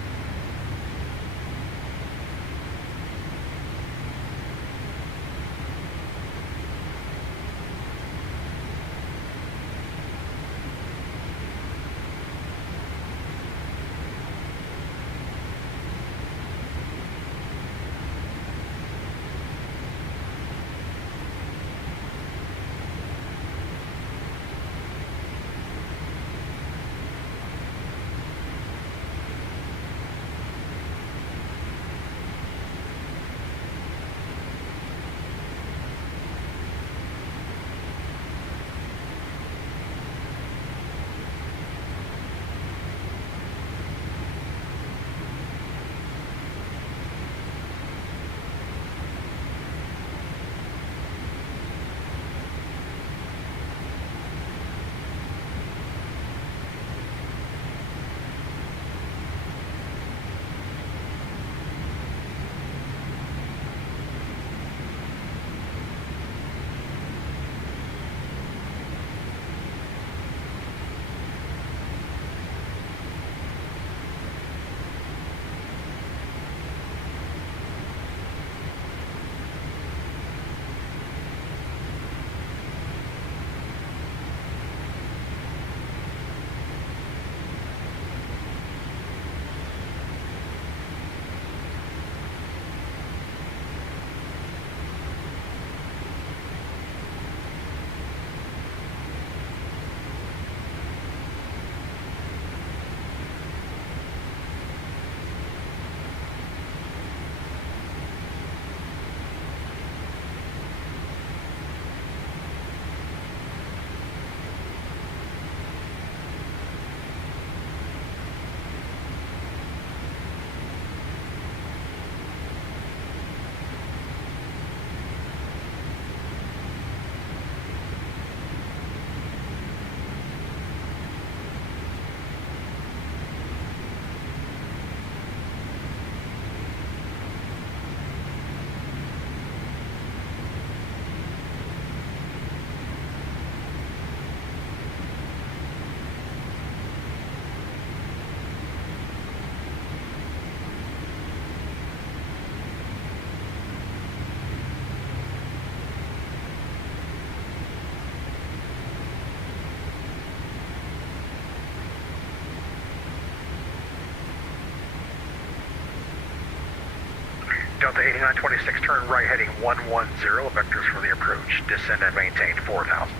8926, turn right heading 110, vectors for the approach. Descend and maintain 4,000.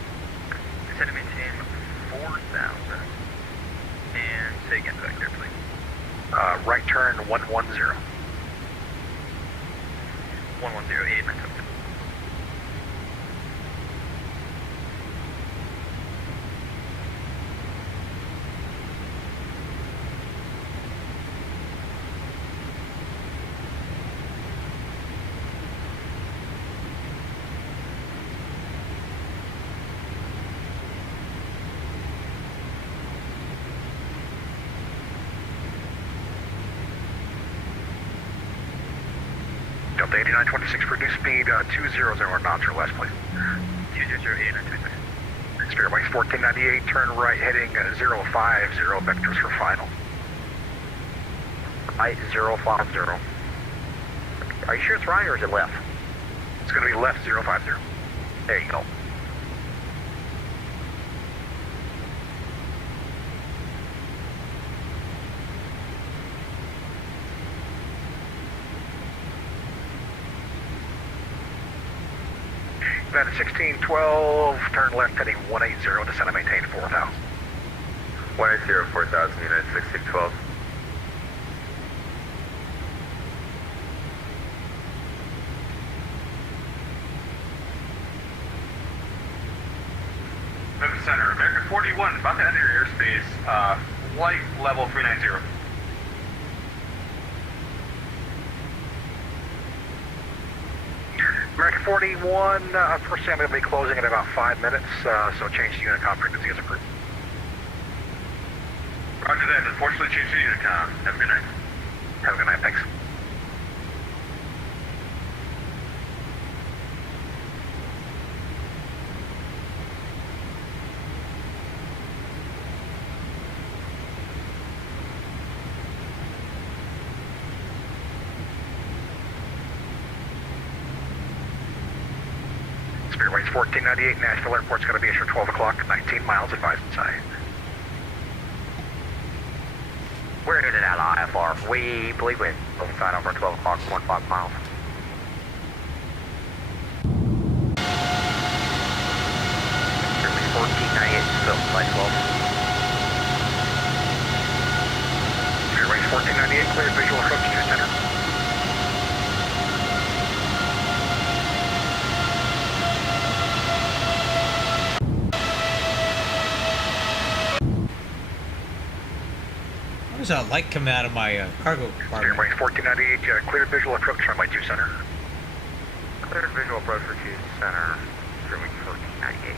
Descend and maintain 4,000. And say again vector, please. Right turn 110. 110, 8926. Delta 8926, reduce speed 200 knots or less, please. 200, 8926. Spirit Wings 1498, turn right heading 050, vectors for final. Right, 050. Are you sure it's right or is it left? It's going to be left 050. There you go. Then 1612, turn left heading 180, descend and maintain 4,000. 180, 4,000, United 1612. Memphis Center, American 41, about to enter your airspace, flight level 390. American 41, unfortunately I'm going to be closing in about 5 minutes, so change to Unicom frequency as approved. Roger that, unfortunately change to Unicom. Have a good night. Have a good night, thanks. Spirit Wings 1498, Nashville Airport's going to be issued 12 o'clock, 19 miles, advised inside. We're in and out of IFR. We believe we're inside over 12 o'clock, 15 miles. Spirit Wings 1498, still flight 12. Spirit Wings 1498, cleared visual approach to center. There's a light coming out of my cargo Spirit compartment. Wings 1498, cleared visual approach runway 2 center. Cleared visual approach for 2 center, Spirit Wings 1498.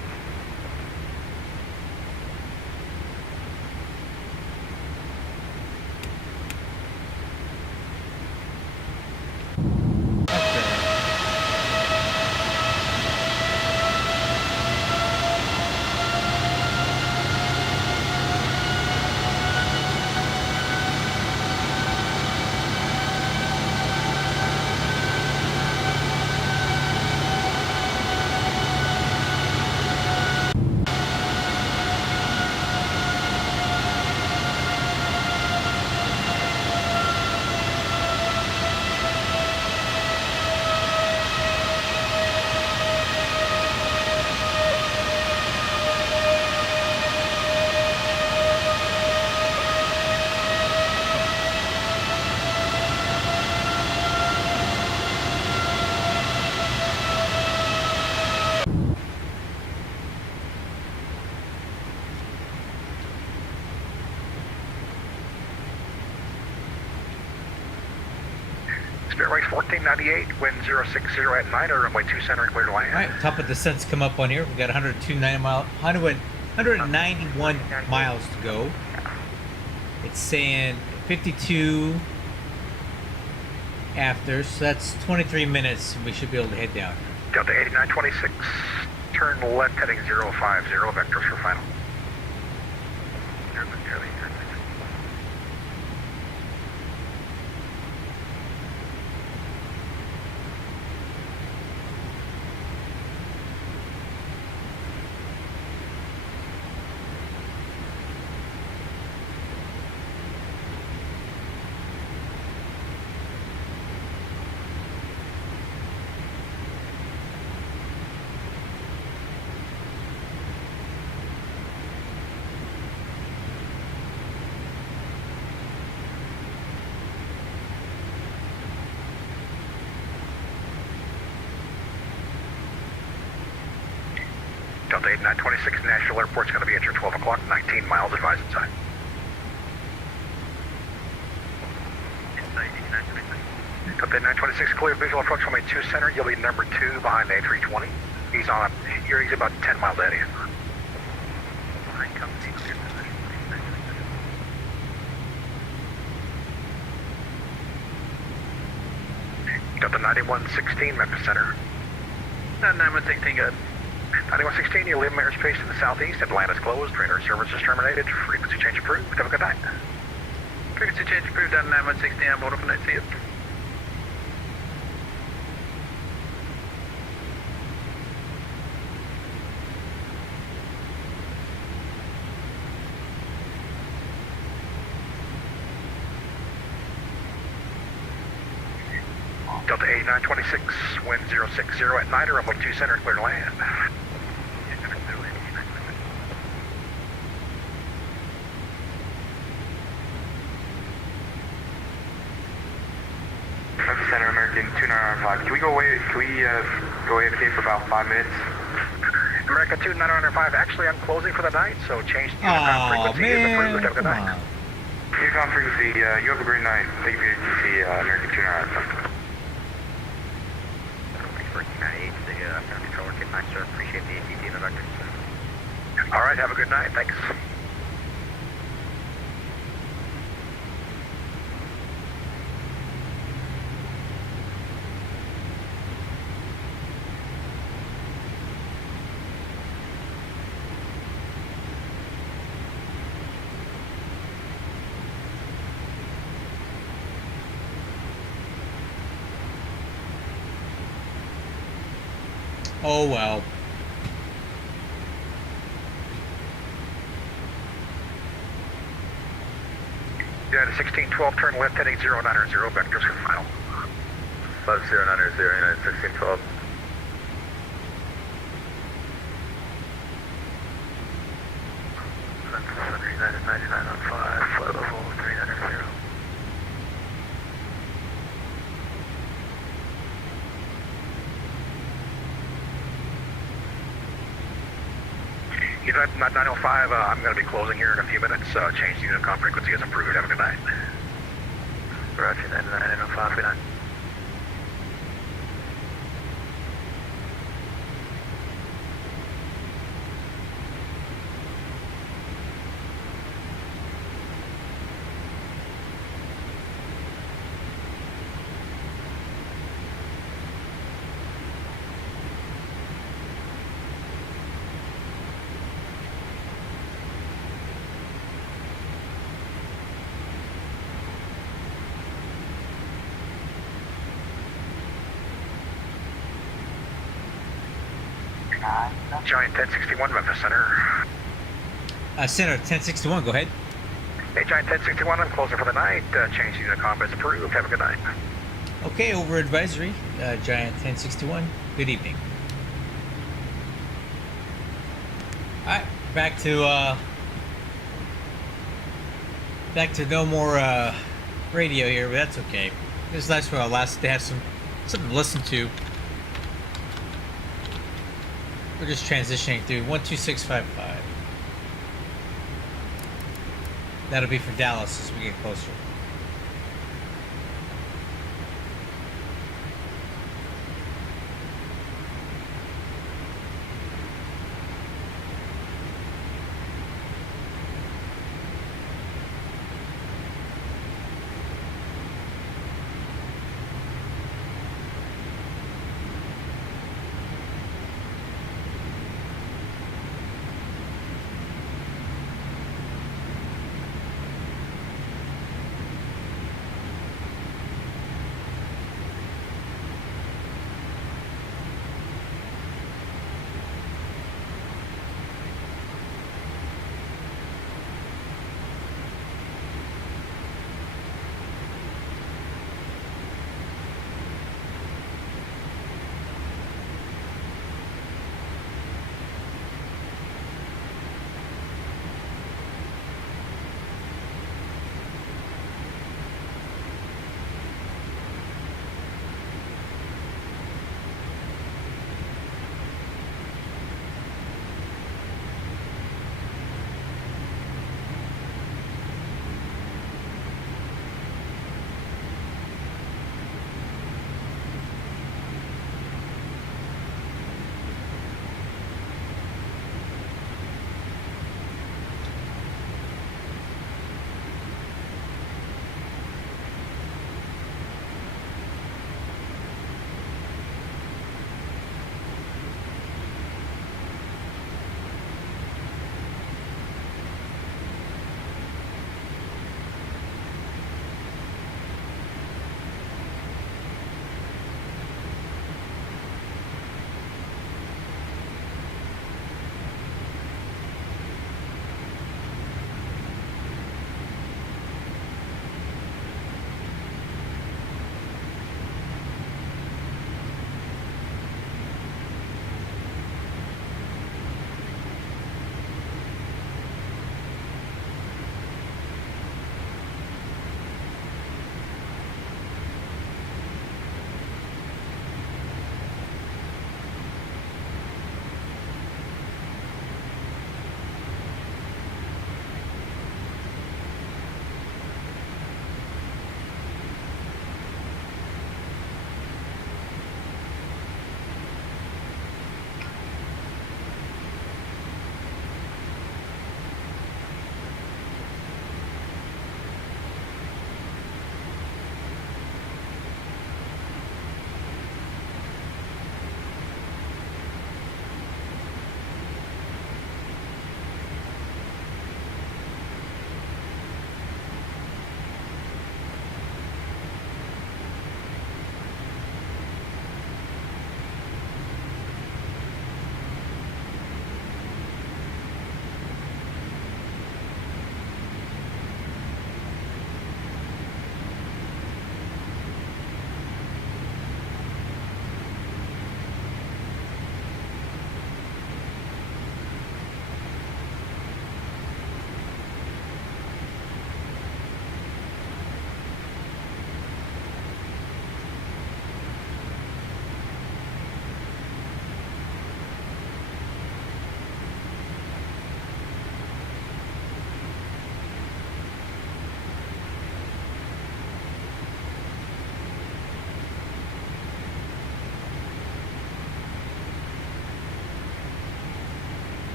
Spirit Wings 1498, wind 060 at 9, runway 2 center, clear to land. All right, top of the descent's come up on here. We got 191 miles to go. It's saying 52 after, so that's 23 minutes. We should be able to head down. Delta 8926, turn left heading 050, vectors for final. Delta 8926 National Airport's going to be at your 12 o'clock, 19 miles advised inside. Inside 8926. Delta 8926 clear visual approach runway 2 center. You'll be number 2 behind the A320. He's about 10 miles ahead of you. Behind company, clear position, 8926. Delta 9116 Memphis Center. 9116, good. 9116, you leave airspace to the southeast. Atlanta's closed. Trainer service is terminated. Frequency change approved. Have a good night. Frequency change approved on 9116. I'm on overnight. See you. Delta 8926, wind 060 at night, runway 2 center, clear to land. Memphis Center, American 2995. Can we go away? Can we go AFK for about 5 minutes? America 2905, actually I'm closing for the night, so change to Aw, frequency is approved. man, Have a good come night. on. Unicom frequency, you have a great night. Thank you for your TC, American 2995. Controller, good night, sir. Appreciate the ATT and the vector, sir. All right, have a good night. Thanks. Oh well. Yeah, the 1612, turn left heading 0990, vectors for final. 5090, 1612. Flight level 390. You know, 905, I'm going to be closing here in a few minutes. Change the Unicom frequency as approved. Have a good night. Roger, 905, good night. Giant 1061, Memphis Center. Center 1061, go ahead. Hey, Giant 1061, I'm closing for the night. Change the Unicom as approved. Have a good night. Okay, over advisory, Giant 1061. Good evening. Alright, back to no more radio here, but that's okay. It's nice for our last to have something to listen to. We're just transitioning through 12655. That'll be for Dallas as we get closer.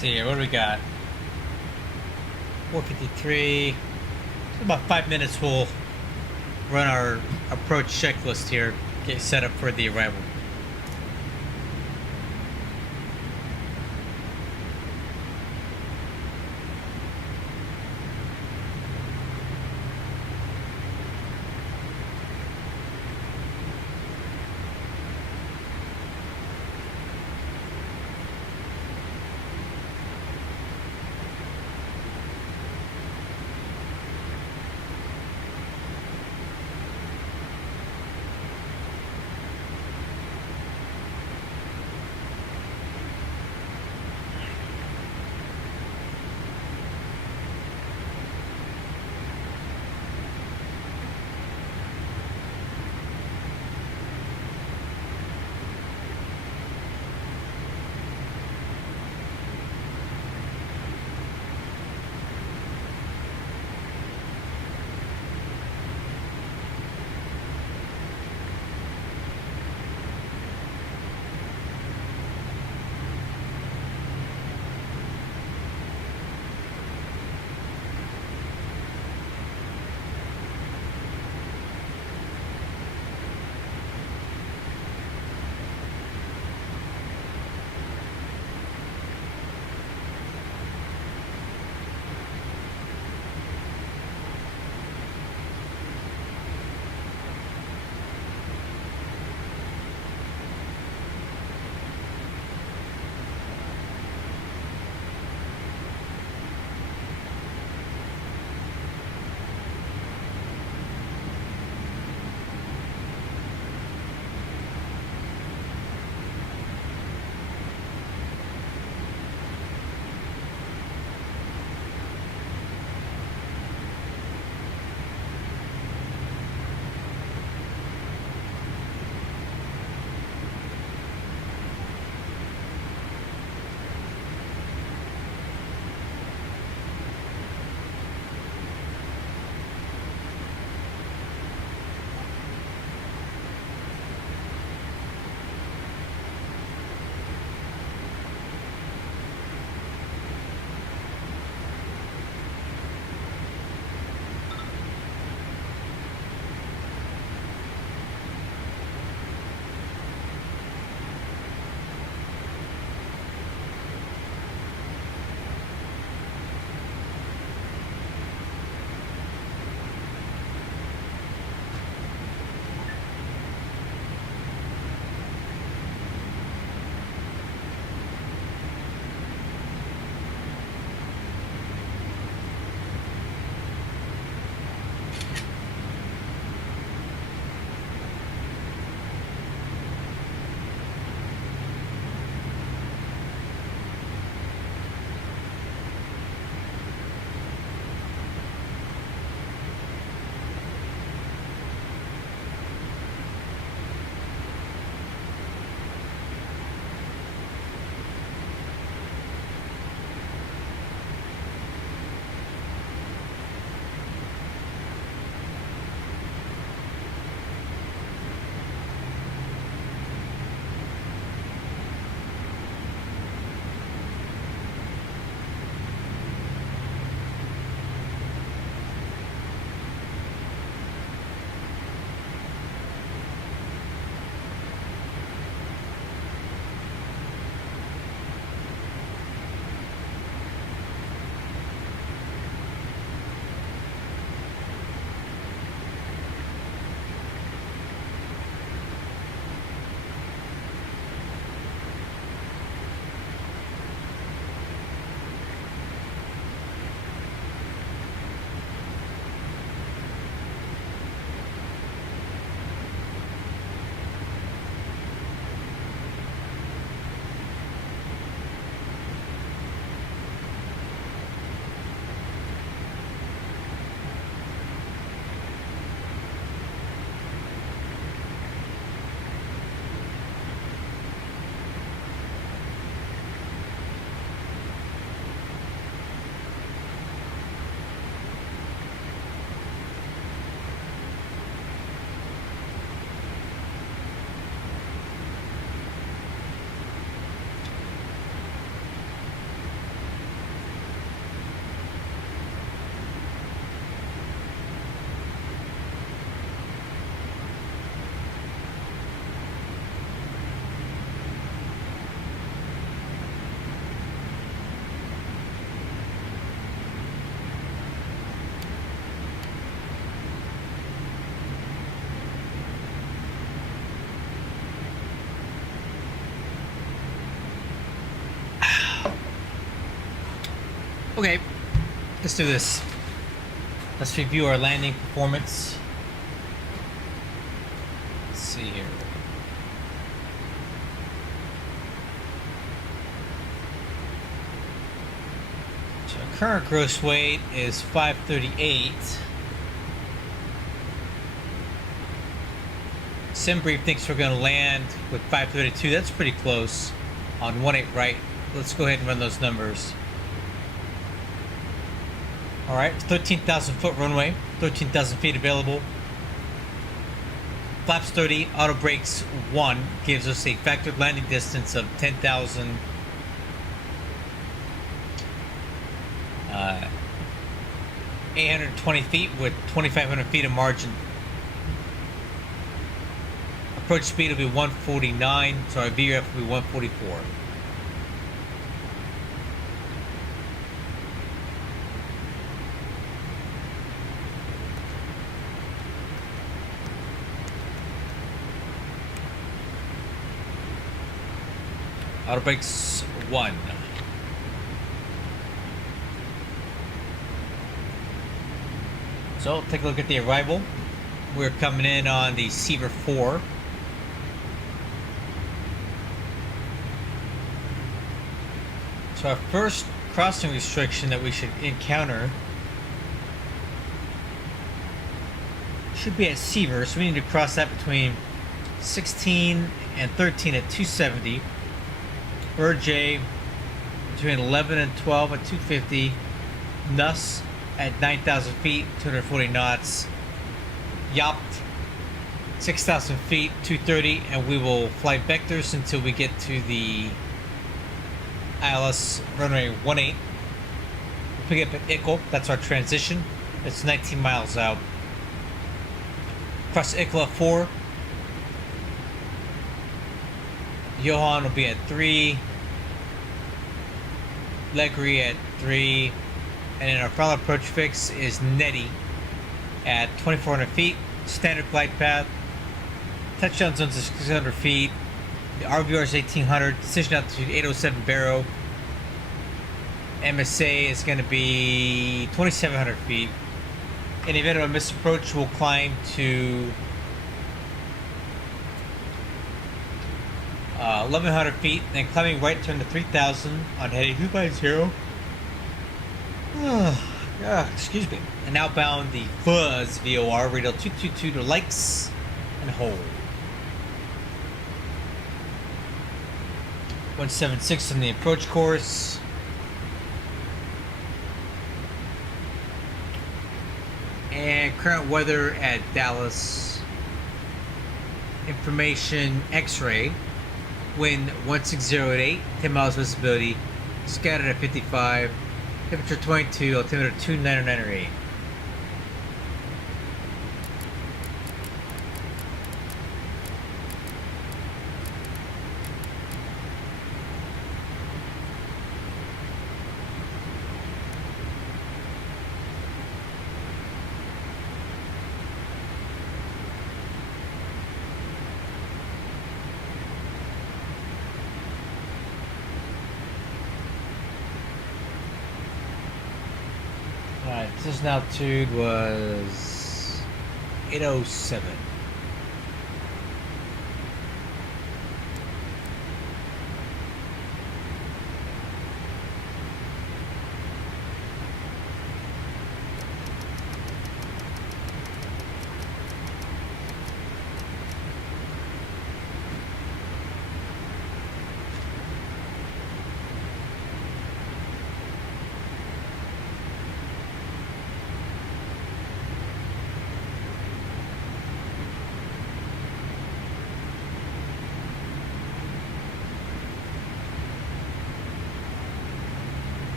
see here. What do we got? 4:53. About 5 minutes. We'll run our approach checklist here. Get set up for the arrival. Okay, let's do this. Let's review our landing performance. Let's see here. So our current gross weight is 538. SimBrief thinks we're going to land with 532. That's pretty close on 18 right. Let's go ahead and run those numbers. Alright, 13,000 foot runway, 13,000 feet available. Flaps 30, auto brakes 1 gives us a factored landing distance of 10,000. 820 feet with 2,500 feet of margin. Approach speed will be 149, so our VRF will be 144. Auto brakes 1. So take a look at the arrival. We're coming in on the Seaver 4. So our first crossing restriction that we should encounter should be at Seaver, so we need to cross that between 16 and 13 at 270. J between 11 and 12 at 250. Nuss at 9,000 feet, 240 knots. Yacht 6,000 feet, 230, and we will fly vectors until we get to the ILS runway 18. We'll pick up at Ickle, that's our transition. It's 19 miles out. Cross Ickle at 4. Johan will be at 3. Legri at 3. And then our final approach fix is Nettie at 2,400 feet. Standard glide path. Touchdown zones is 600 feet. The RVR is 1,800. Decision altitude 807 Barrow. MSA is going to be 2,700 feet. In the event of a missed approach, we'll climb to 1,100 feet, then climbing right turn to 3,000 on heading 250. Excuse me. And outbound the Fuzz VOR, radial 222 to likes and hold. 176 on the approach course. And current weather at Dallas. Information X-ray. Wind 160 at 10 miles visibility. Scattered at 55. Temperature 22. Altimeter 2998. Alright, this altitude was 807.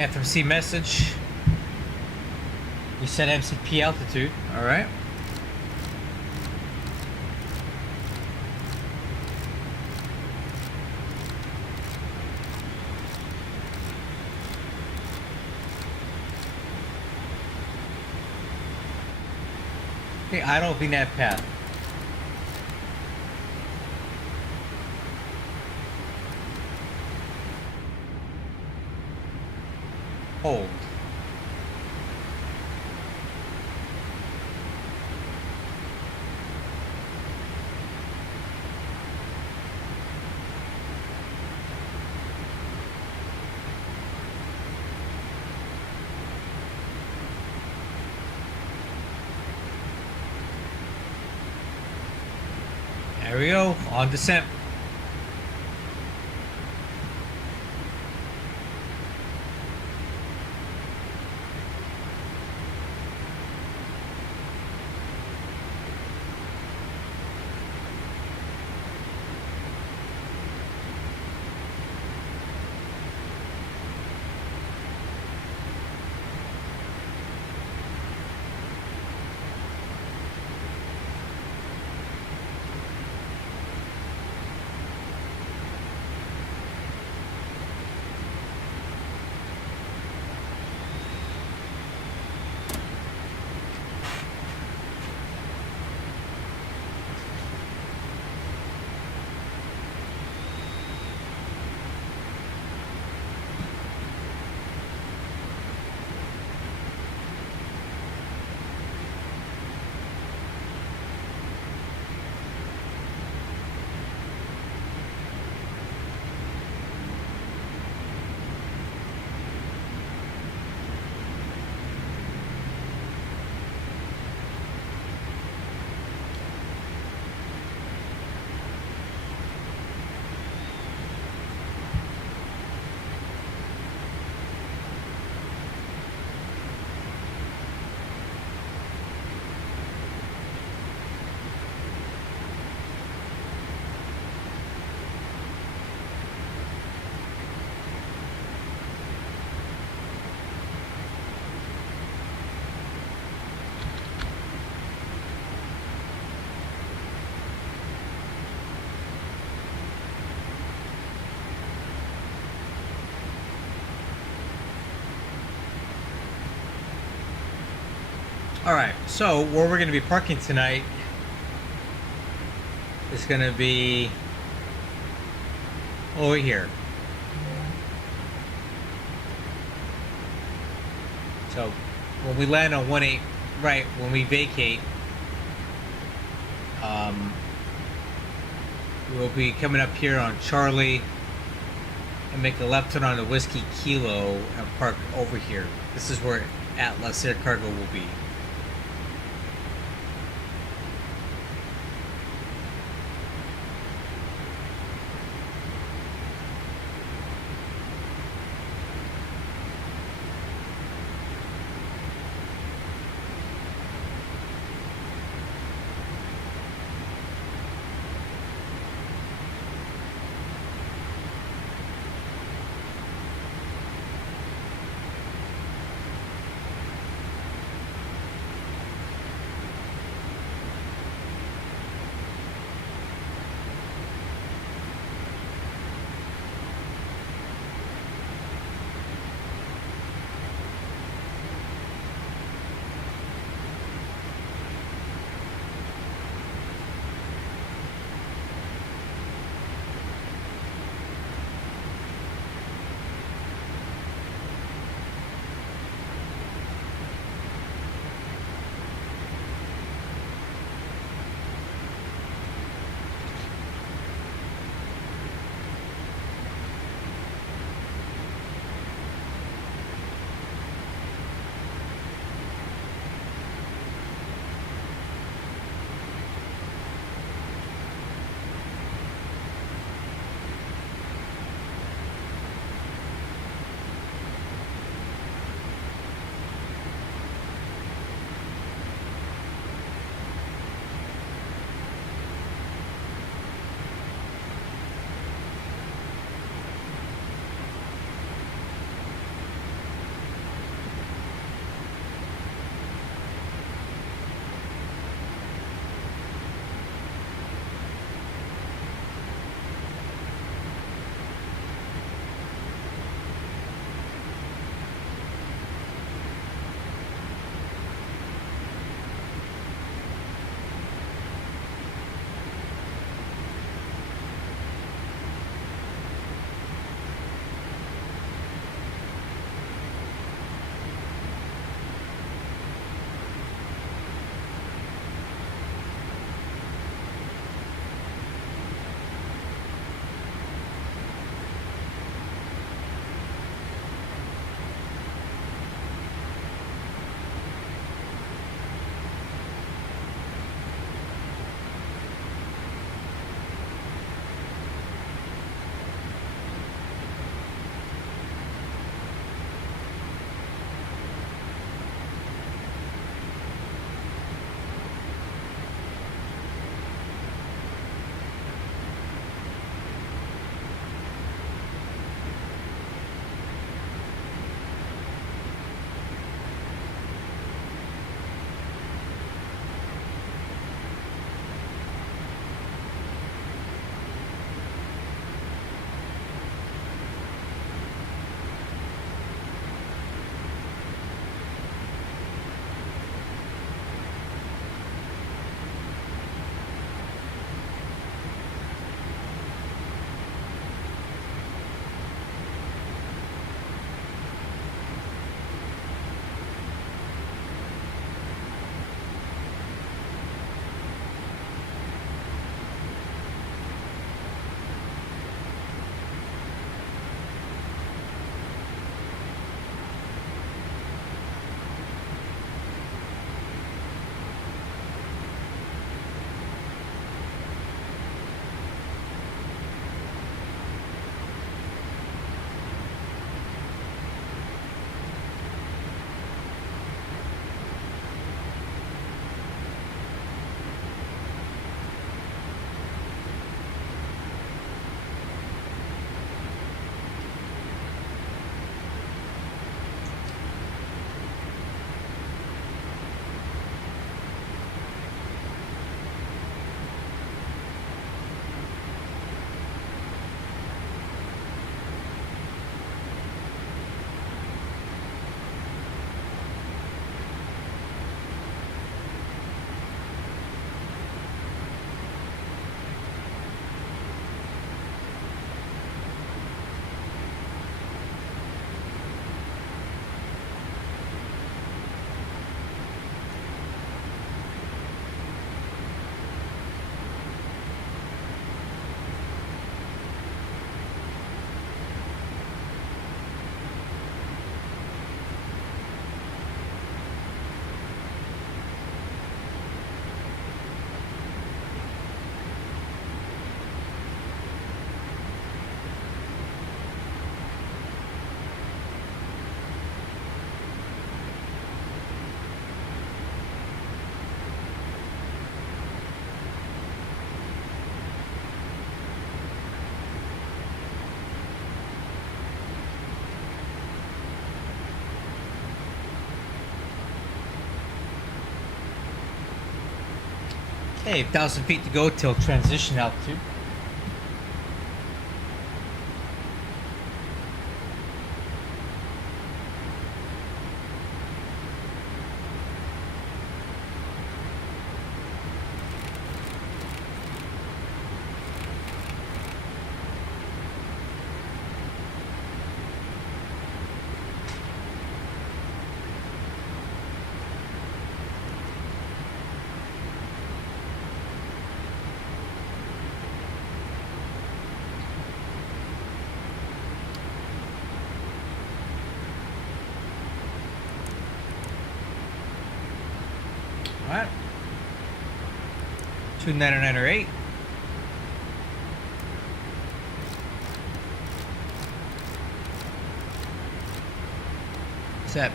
FMC message. Reset MCP altitude. All right. Okay, I don't think that path. Hold. There we go, on descent. Alright, so where we're going to be parking tonight is going to be over here. So when we land on 1-8, right, when we vacate, we'll be coming up here on Charlie and make a left turn on the Whiskey Kilo and park over here. This is where Atlas Air Cargo will be. Hey, 1,000 feet to go till transition altitude. Alright. 29908. Set.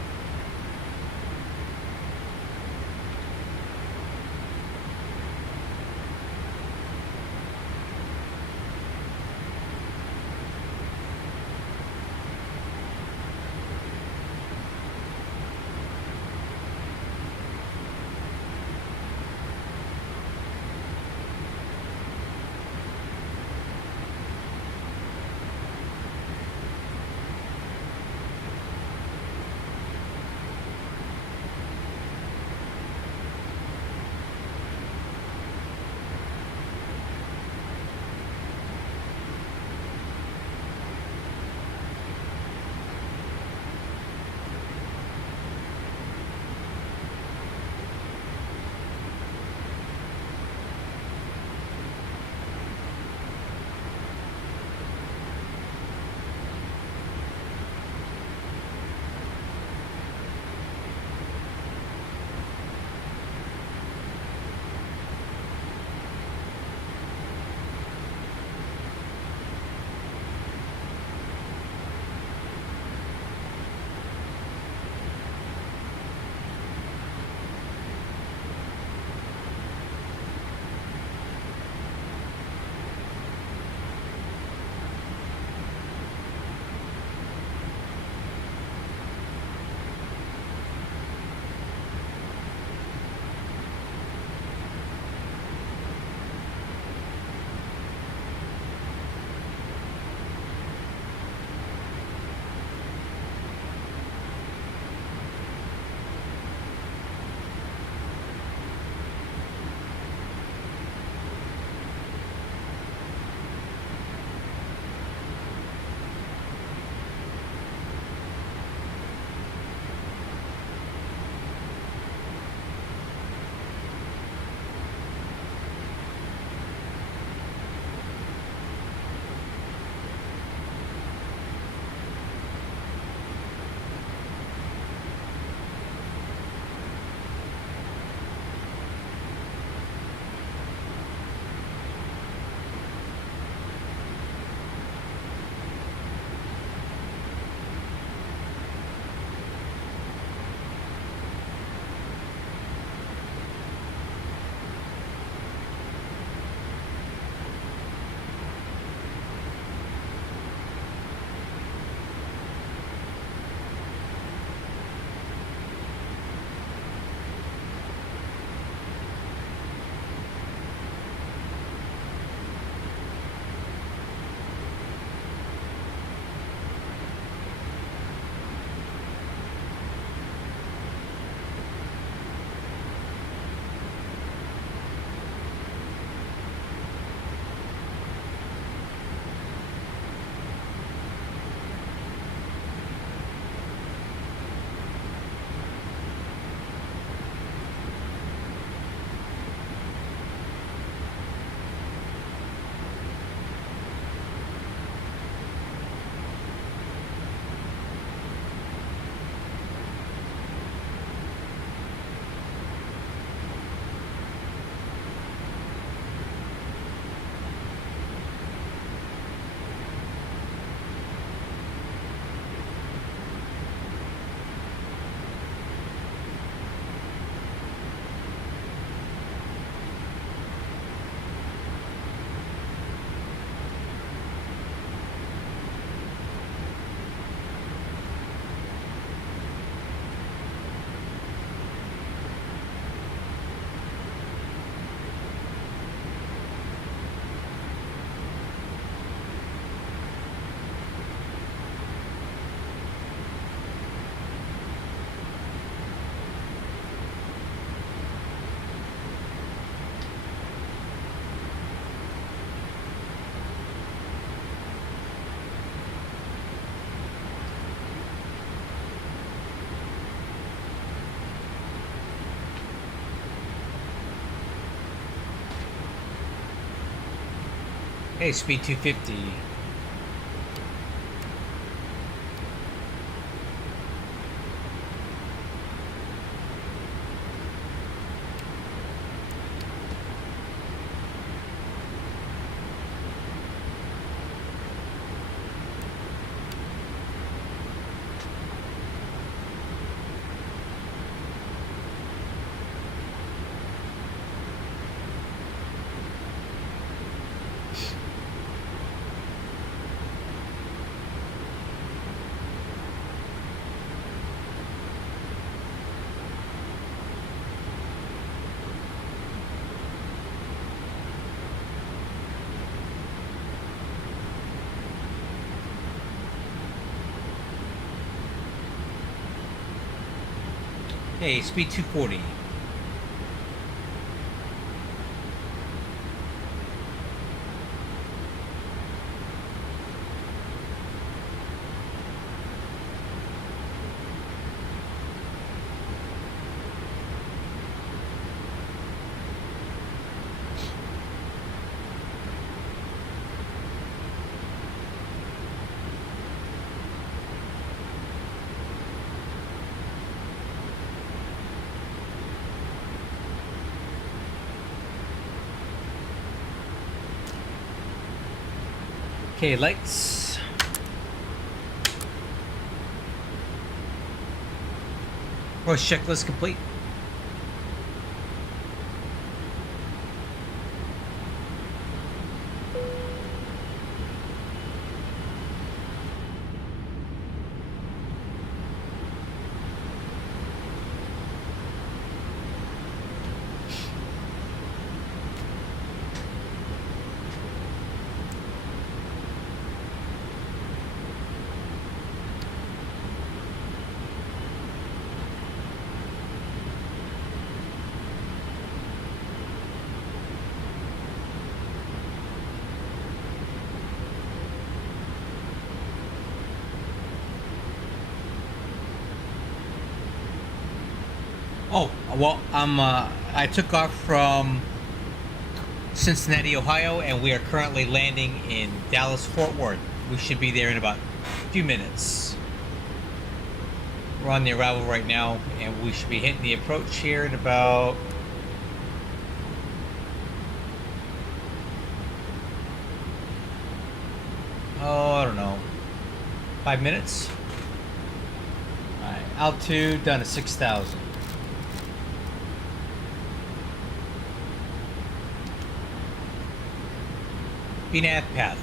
Hey, speed 250. Hey, speed 240. Okay, lights. Course checklist complete. Oh, well, I took off from Cincinnati, Ohio, and we are currently landing in Dallas, Fort Worth. We should be there in about a few minutes. We're on the arrival right now, and we should be hitting the approach here in about... oh, I don't know, 5 minutes? Alright, altitude down to 6,000. BNAV path.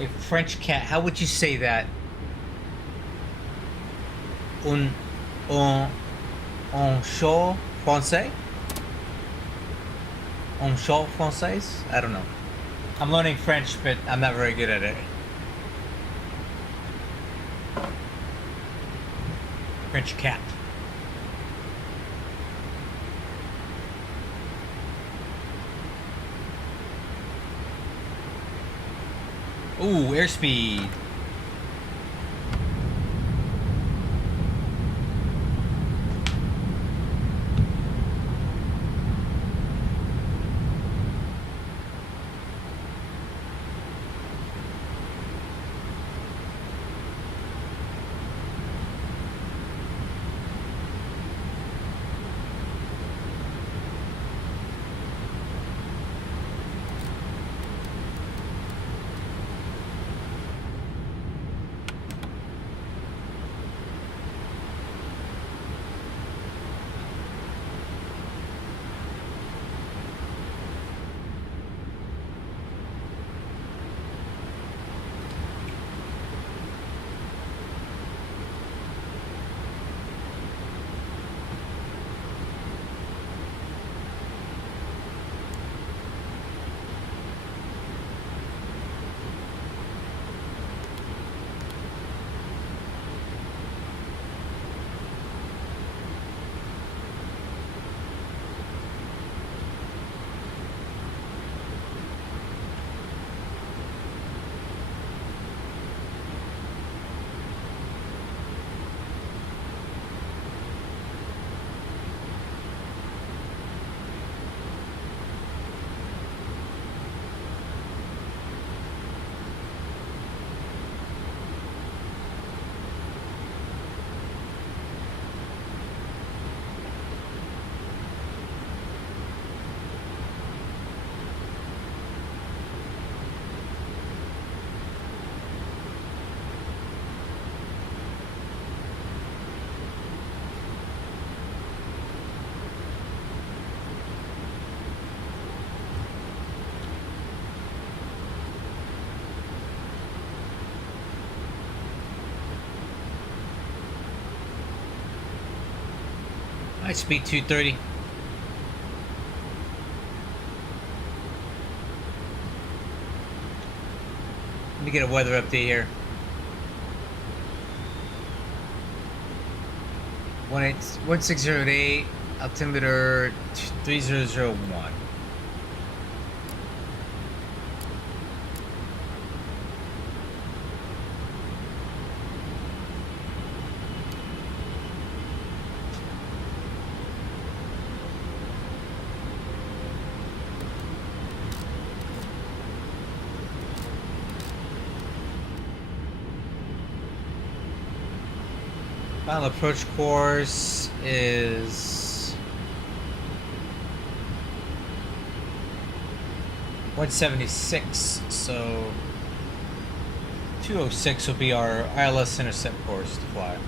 A French cat. How would you say that? Un chat français? Un chat français? I don't know. I'm learning French, but I'm not very good at it. French cat. Ooh, airspeed. High speed 230. Let me get a weather update here. 1608, altimeter 3001. Final approach course is 176, so 206 will be our ILS intercept course to fly.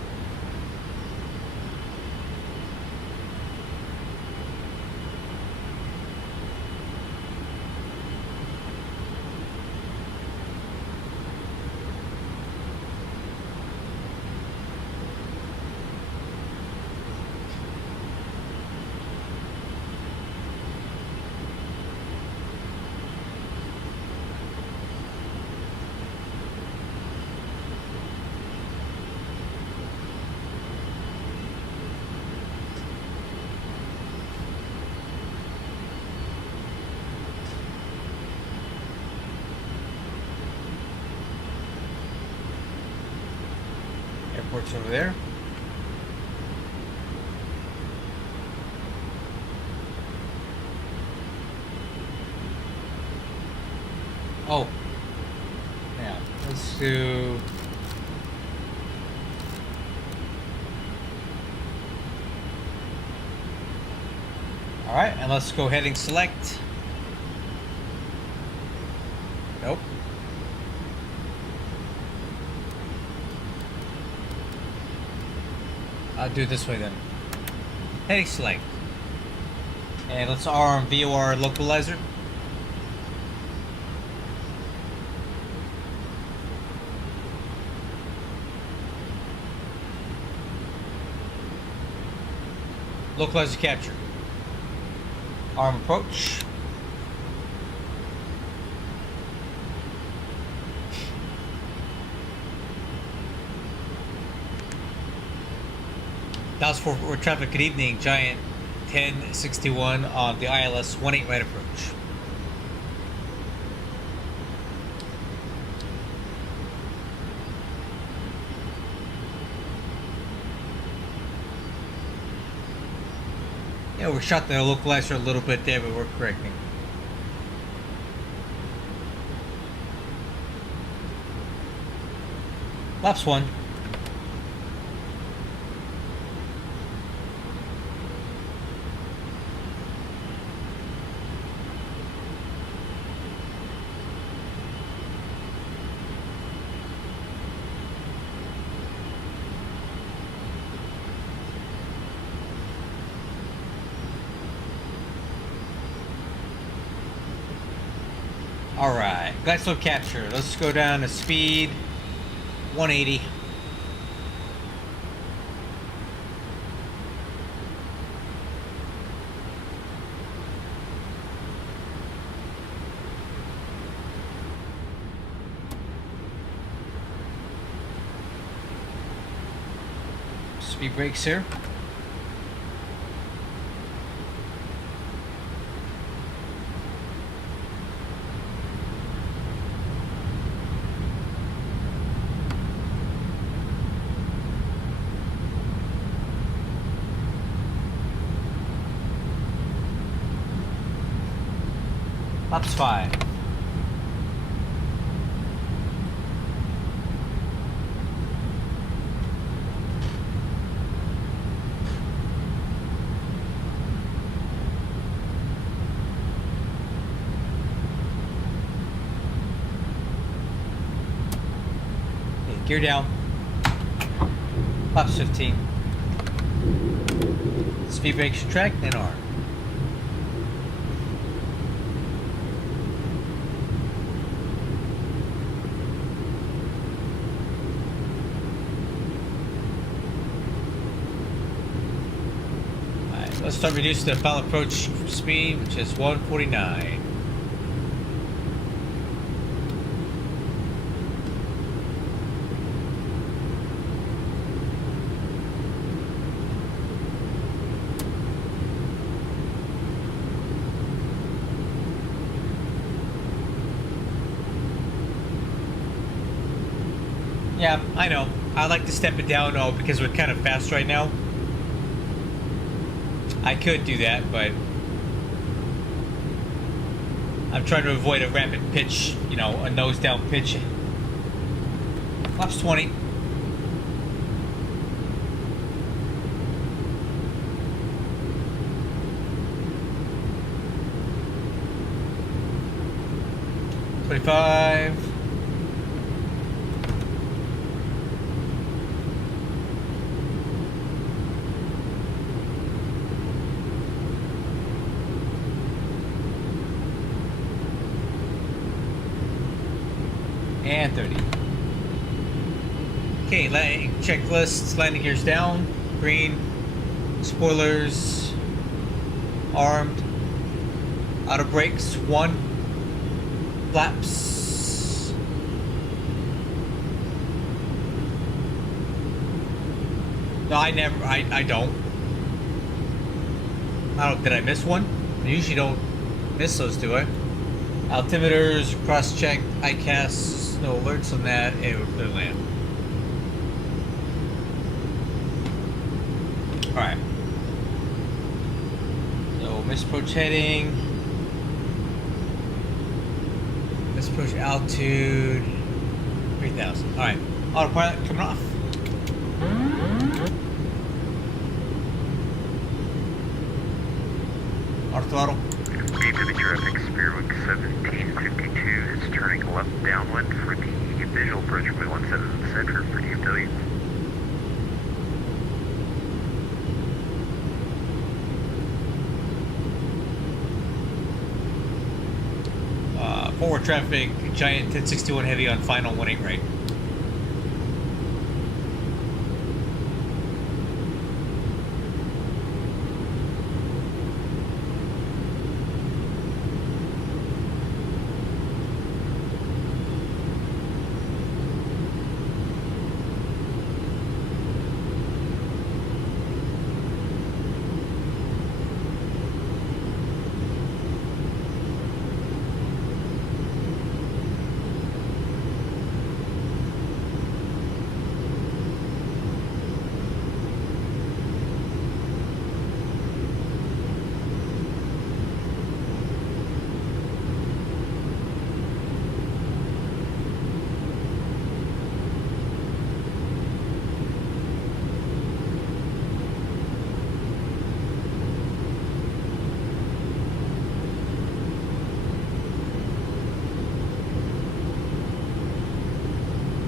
Airport's over there. Oh. Yeah, let's do... Alright, and let's go heading select. Nope. I'll do it this way then. Heading select. And let's arm VOR localizer. Localizer capture. Arm approach. Dallas Fort Worth traffic, good evening. Giant 1061 on the ILS 18 right approach. Yeah, we shot the localizer a little bit there, but we're correcting. Laps 1. Alright, glide slope capture. Let's go down to speed 180. Speed brakes here. Laps 5. Okay, gear down. Laps 15. Speed brakes track and arm. Let's start reducing the final approach speed, which is 149. Yeah, I know. I like to step it down, though, because we're kind of fast right now. I could do that, but I'm trying to avoid a rapid pitch, you know, a nose down pitch. Flaps 20. $25. And 30. Okay, landing checklists, landing gears down, green, spoilers, armed, auto brakes, 1, flaps, no, I don't. Did I miss one? I usually don't miss those, do I? Altimeters, cross-check, ICAS, no alerts on that, it would clear land. Alright. So, misapproach heading. Misapproach altitude. 3,000. Alright. Autopilot coming off. Auto throttle. Heavy traffic, Spearbook 1752 is turning left downwind for the visual approach runway 17 center for DFW. Forward traffic, Giant 1061 heavy on final 18 right.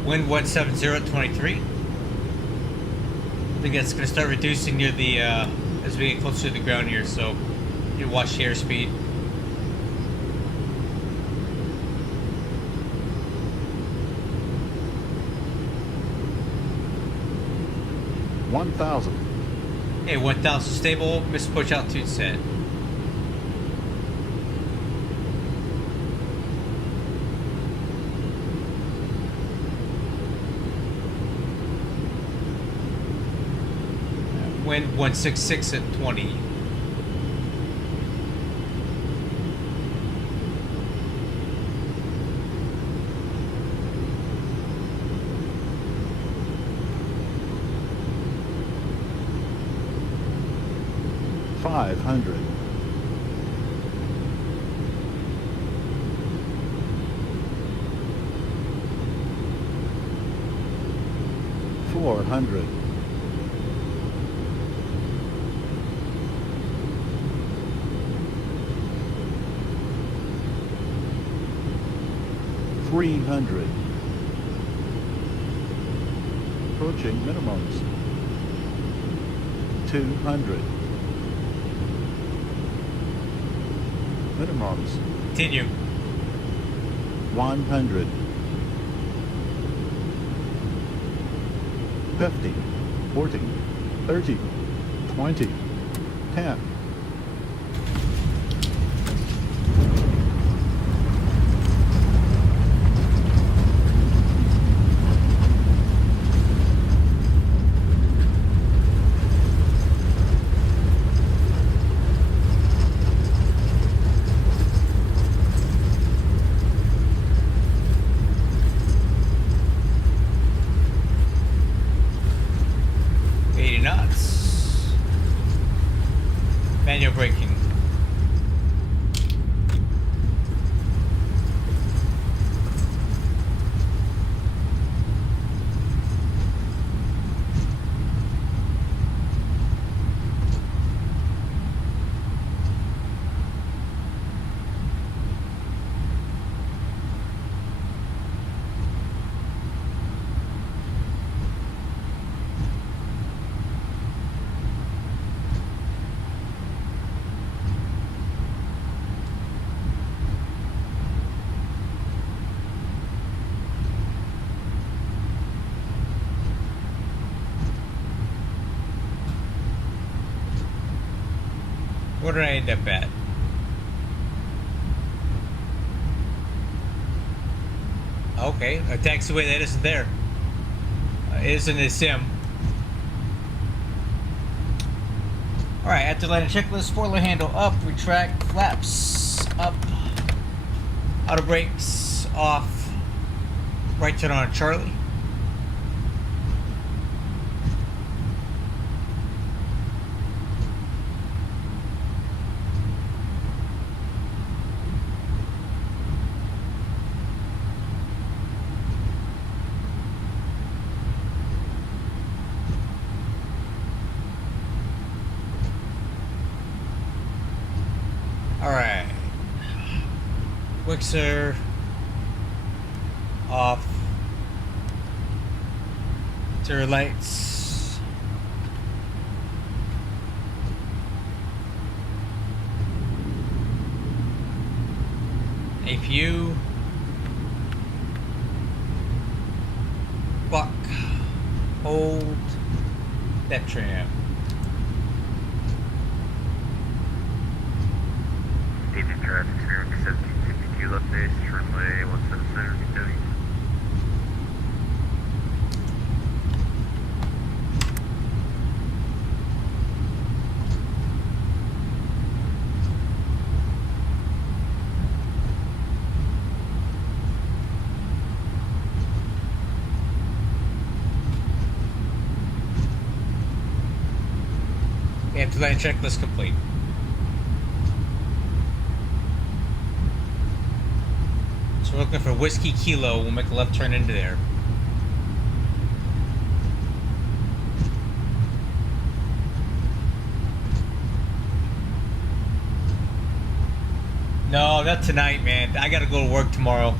Wind 170 at 23. I think that's going to start reducing near the, as we get closer to the ground here, so you watch the airspeed. $1,000. Hey, 1,000 stable, misapproach altitude set. Wind 166 at 20. $500. $400. $300. Approaching minimums. 200. Minimums. Continue. 100. 50. 40. 30. 20. 10. Where did I end up at? Okay, a taxiway that isn't there. It isn't a sim. Alright, after landing checklist, spoiler handle up, retract, flaps up, auto brakes off, right turn on Charlie. Alright. Wixer off. Turn lights. APU. Buck. Hold. That tram. Agent traffic 1752 left base, runway 17 center, DW. And land checklist complete. So we're looking for Whiskey Kilo. We'll make a left turn into there. No, not tonight, man. I gotta go to work tomorrow.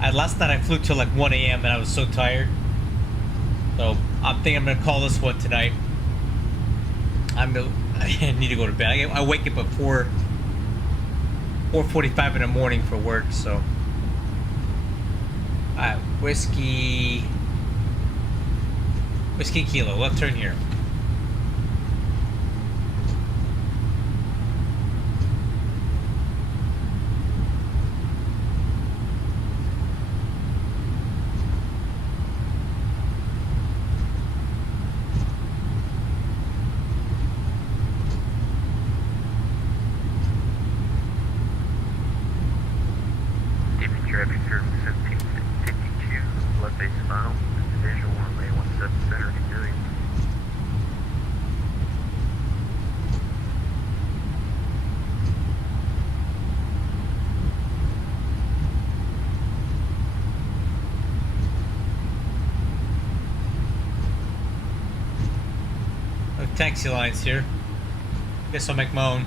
Last night I flew till like 1 a.m. and I was so tired. So I'm thinking I'm gonna call this one tonight. I need to go to bed. I wake up at 4:45 in the morning for work, so. Alright, Whiskey Kilo, left turn here. Agent traffic 1752 left base final, visual runway 17 center, DW. No taxi lines here. Guess I'll make my own.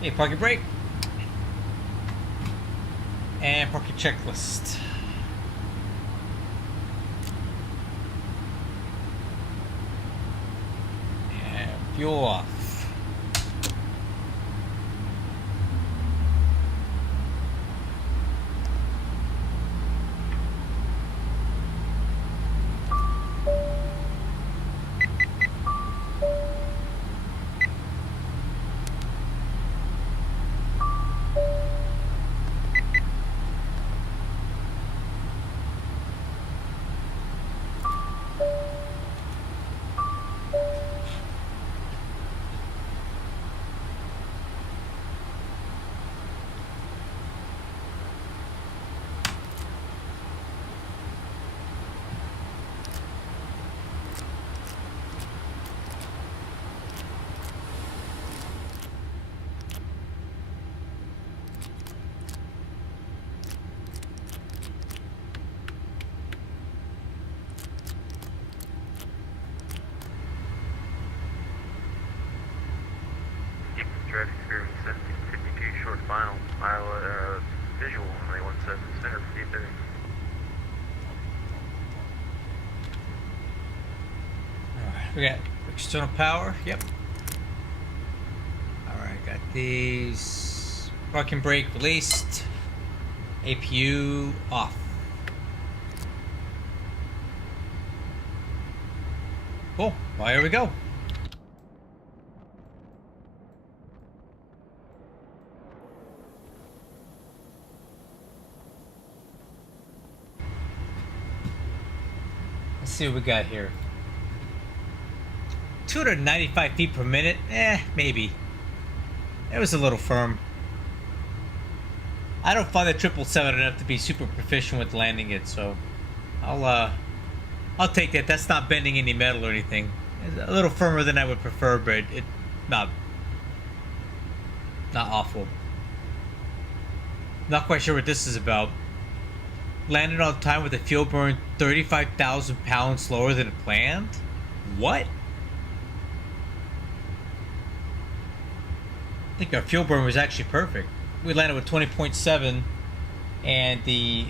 Hey, park your brake. And park your checklist. And fuel off. 17 center for DFW. Alright, we got external power. Yep. Alright, got these. Parking brake released. APU off. Cool. Well, here we go. Let's see what we got here. 295 feet per minute. Maybe. It was a little firm. I don't find the 777 enough to be super proficient with landing it, so I'll take that. That's not bending any metal or anything. It's a little firmer than I would prefer, but it not awful. Not quite sure what this is about. Landed on time with a fuel burn 35,000 pounds slower than it planned? What? I think our fuel burn was actually perfect. We landed with 20.7 and the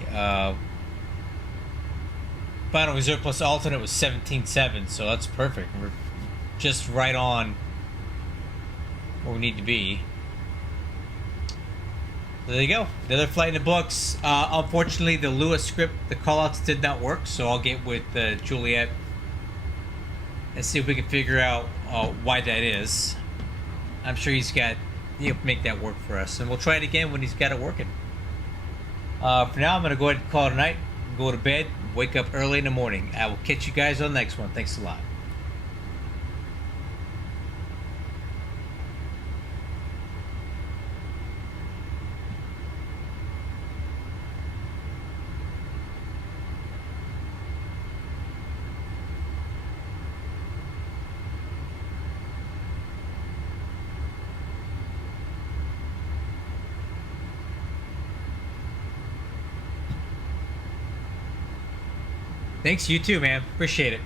final reserve plus alternate was 17.7, so that's perfect. We're just right on where we need to be. So there you go. The other flight in the books. Unfortunately, the Lewis script, the callouts did not work, so I'll get with Juliet and see if we can figure out why that is. I'm sure he'll make that work for us, and we'll try it again when he's got it working. For now, I'm going to go ahead and call it a night, go to bed, wake up early in the morning. I will catch you guys on the next one. Thanks a lot. Thanks, you too, man. Appreciate it.